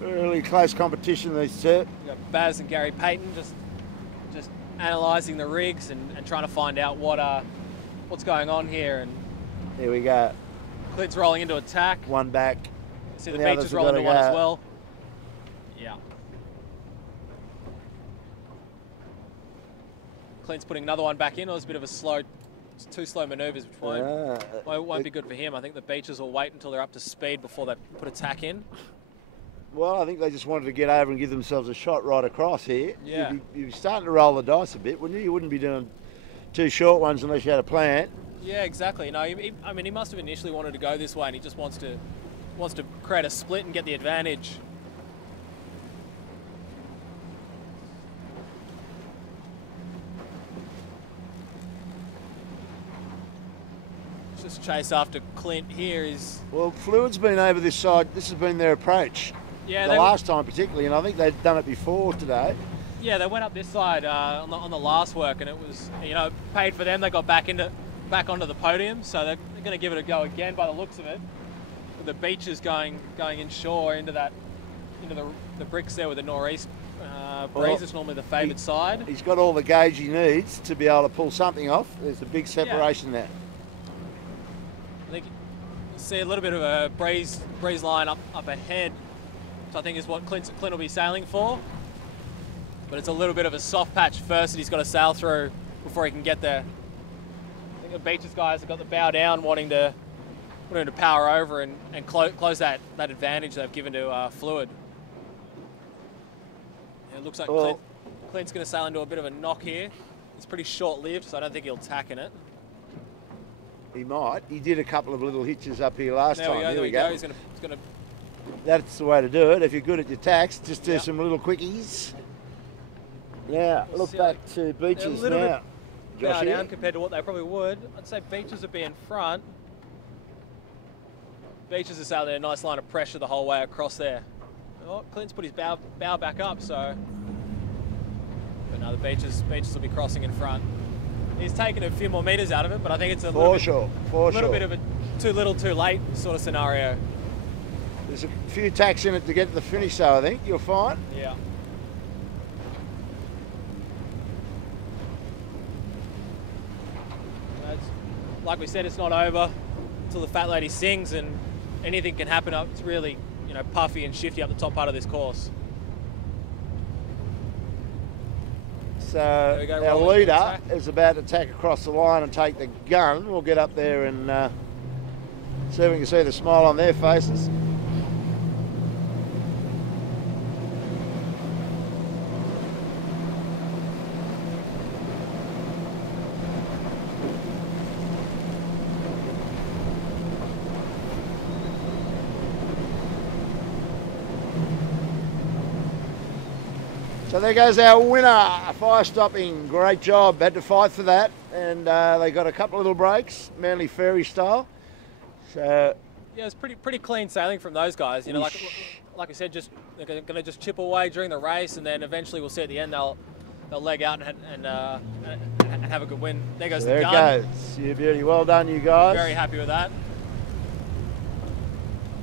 Really close competition, these two. We've got Baz and Gary Payton just analysing the rigs and trying to find out what's going on here. And here we go. Clint's rolling into attack. One back. See the beaches rolling into one as well. Yeah. Clint's putting another one back in. It was a bit of a two slow manoeuvres, which won't be good for him. I think the beaches will wait until they're up to speed before they put a tack in. Well, I think they just wanted to get over and give themselves a shot right across here. Yeah. You'd be starting to roll the dice a bit, wouldn't you? You wouldn't be doing 2 short ones unless you had a plant. Yeah, exactly. No, I mean, he must have initially wanted to go this way, and he just wants to create a split and get the advantage. Just chase after Clint here is... Well, Fluid's been over this side. This has been their approach. Yeah, the last time particularly, and I think they've done it before today. Yeah, they went up this side on the last work, and it was, you know, paid for them. They got back onto the podium, so they're going to give it a go again by the looks of it. With the beaches going inshore into the bricks there with the northeast breeze. It's normally the favoured side. He's got all the gauge he needs to be able to pull something off. There's a big separation there. I think you see a little bit of a breeze line up ahead, which I think is what Clint will be sailing for. But it's a little bit of a soft patch first that he's got to sail through before he can get there. I think the Beaches guys have got the bow down, wanting to power over and close that advantage they've given to Fluid. It looks like Clint's going to sail into a bit of a knock here. It's pretty short-lived, so I don't think he'll tack in it. He might. He did a couple of little hitches up here last time. There we go. He's going to. That's the way to do it. If you're good at your tacks, just do some little quickies. Now, look back to Beaches now. Bow down compared to what they probably would. I'd say Beaches would be in front. Beaches is out there, nice line of pressure the whole way across there. Oh, Clint's put his bow back up, so. But no, the Beaches will be crossing in front. He's taken a few more metres out of it, but I think it's a little bit of a too little, too late sort of scenario. There's a few tacks in it to get to the finish, though, I think. You'll find. Yeah. Like we said, it's not over until the fat lady sings, and anything can happen. It's really, you know, puffy and shifty up the top part of this course. So our leader is about to tack across the line and take the gun. We'll get up there and see if we can see the smile on their faces. So there goes our winner, fire stopping, great job, had to fight for that, and they got a couple of little breaks, Manly Ferry style. So yeah, it's pretty clean sailing from those guys. You know, like I said, they're going to just chip away during the race, and then eventually we'll see at the end they'll leg out and have a good win. There goes the gun. There it goes, you beauty, well done you guys. Very happy with that.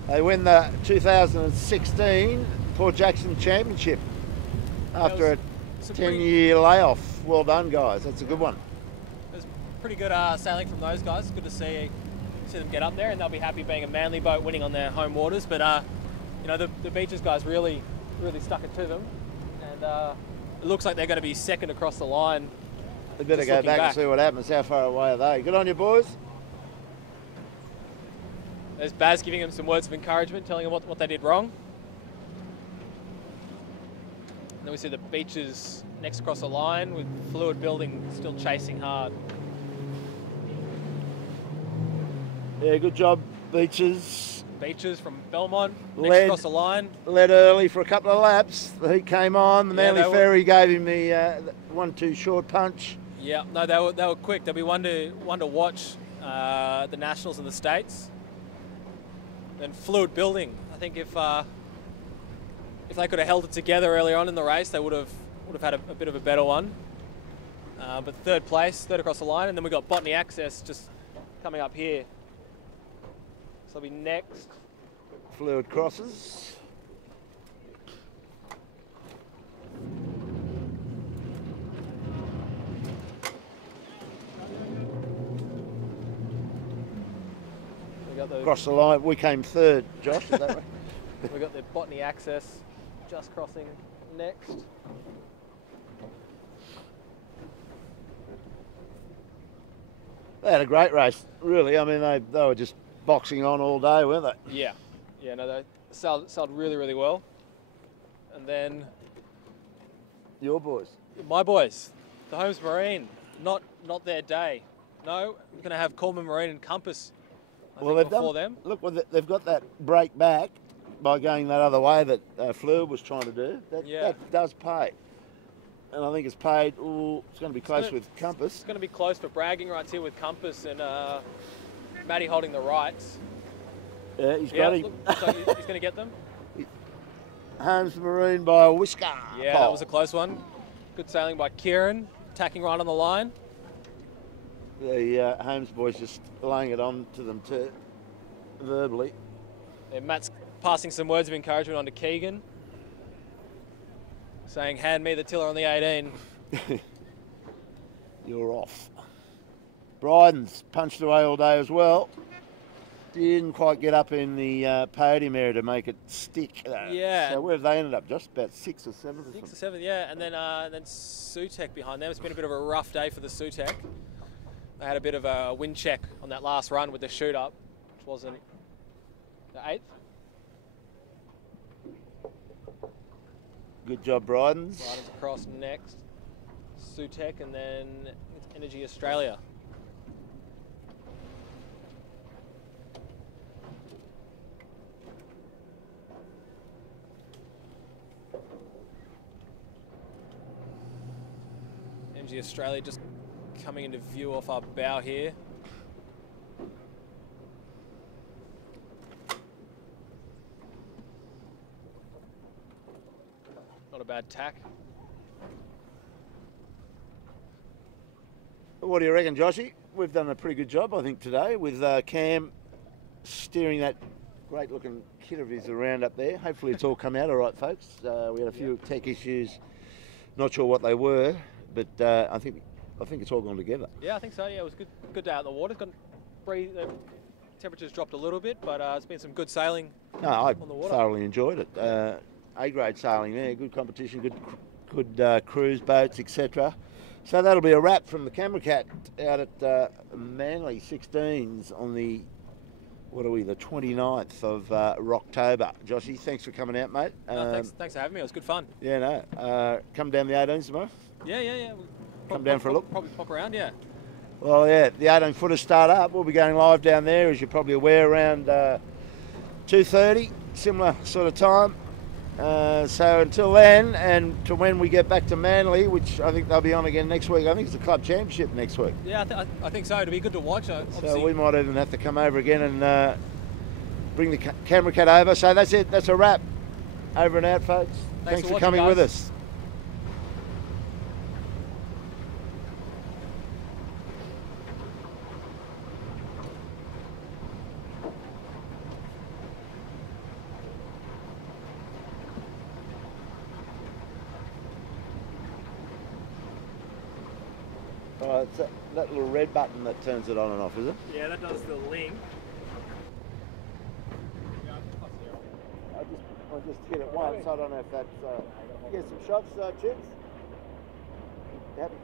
They win the 2016 Port Jackson Championship. After a 10-year layoff. Well done, guys. That's a good one. It was pretty good sailing from those guys. Good to see them get up there, and they'll be happy being a Manly boat winning on their home waters. But you know, the Beaches guys really stuck it to them, and it looks like they're going to be second across the line. They better go back and see what happens. How far away are they? Good on you, boys. There's Baz giving them some words of encouragement, telling them what they did wrong. And then we see the Beaches next across the line with Fluid building still chasing hard. Yeah, good job, Beaches. Beaches from Belmont next across the line. Led early for a couple of laps. The heat came on. The Manly Ferry gave him the 1-2 short punch. Yeah, no, they were quick. There'll be one to watch the Nationals in the States. Then Fluid building. I think if they could have held it together earlier on in the race, they would have had a bit of a better one. But third across the line, and then we got Botany Access just coming up here. So they'll be next. Fluid crosses. Across the line, we came third, Josh, is that right? We got the Botany Access just crossing next. They had a great race, really. I mean, they were just boxing on all day, weren't they? Yeah. Yeah, no, they sailed really, really well. And then... Your boys. My boys, the Holmes Marine. not their day. No, we're going to have Coleman Marine and Compass. Well, they've done them. Look, they've got that break back by going that other way that Fleur was trying to do. That does pay. And I think it's paid. Ooh, it's going to be close with Compass. It's going to be close for bragging rights here with Compass and Matty holding the rights. Yeah, he's got him. Looks like he's going to get them. Holmes Marine by a whisker. Yeah, that was a close one. Good sailing by Kieran, attacking right on the line. The Holmes boys just laying it on to them too, verbally. And Matt's passing some words of encouragement on to Keegan, saying, hand me the tiller on the 18. You're off. Bryden's punched away all day as well. Didn't quite get up in the podium area to make it stick. Yeah. So where have they ended up? Just about 6 or 7? 6 or 7, yeah. And then Sutek behind them. It's been a bit of a rough day for the Sutek. They had a bit of a wind check on that last run with the shoot up, which wasn't the 8th. Good job, Bryden's. Bryden's across next. Sutek, and then it's Energy Australia. Energy Australia just coming into view off our bow here. Not a bad tack. What do you reckon, Joshy? We've done a pretty good job, I think, today with Cam steering that great-looking kit of his around up there. Hopefully it's all come out all right, folks. We had a few tech issues, not sure what they were, but I think it's all gone together. Yeah, I think so. Yeah, it was good day out in the water. The temperatures dropped a little bit, but it's been some good sailing on the water. I thoroughly enjoyed it. A-grade sailing there, good competition, good cruise boats, etc. So that'll be a wrap from the Camera Cat out at Manly 16s on the, the 29th of October. Joshy, thanks for coming out, mate. Thanks for having me. It was good fun. Yeah, no. Come down the 18s tomorrow? Yeah. Come down for a look? Probably pop around, yeah. Well, yeah, the 18-footers start up. We'll be going live down there, as you're probably aware, around 2:30, similar sort of time. So until then, and to when we get back to Manly, which I think they'll be on again next week. I think it's the club championship next week. Yeah, I think so. It'll be good to watch. So we might even have to come over again and bring the Camera Cat over. So that's it. That's a wrap. Over and out, folks. Thanks for coming with us. It's that little red button that turns it on and off, is it? Yeah, that does the link. I just hit it once. I don't know if that's... get some shots, Chips? Happy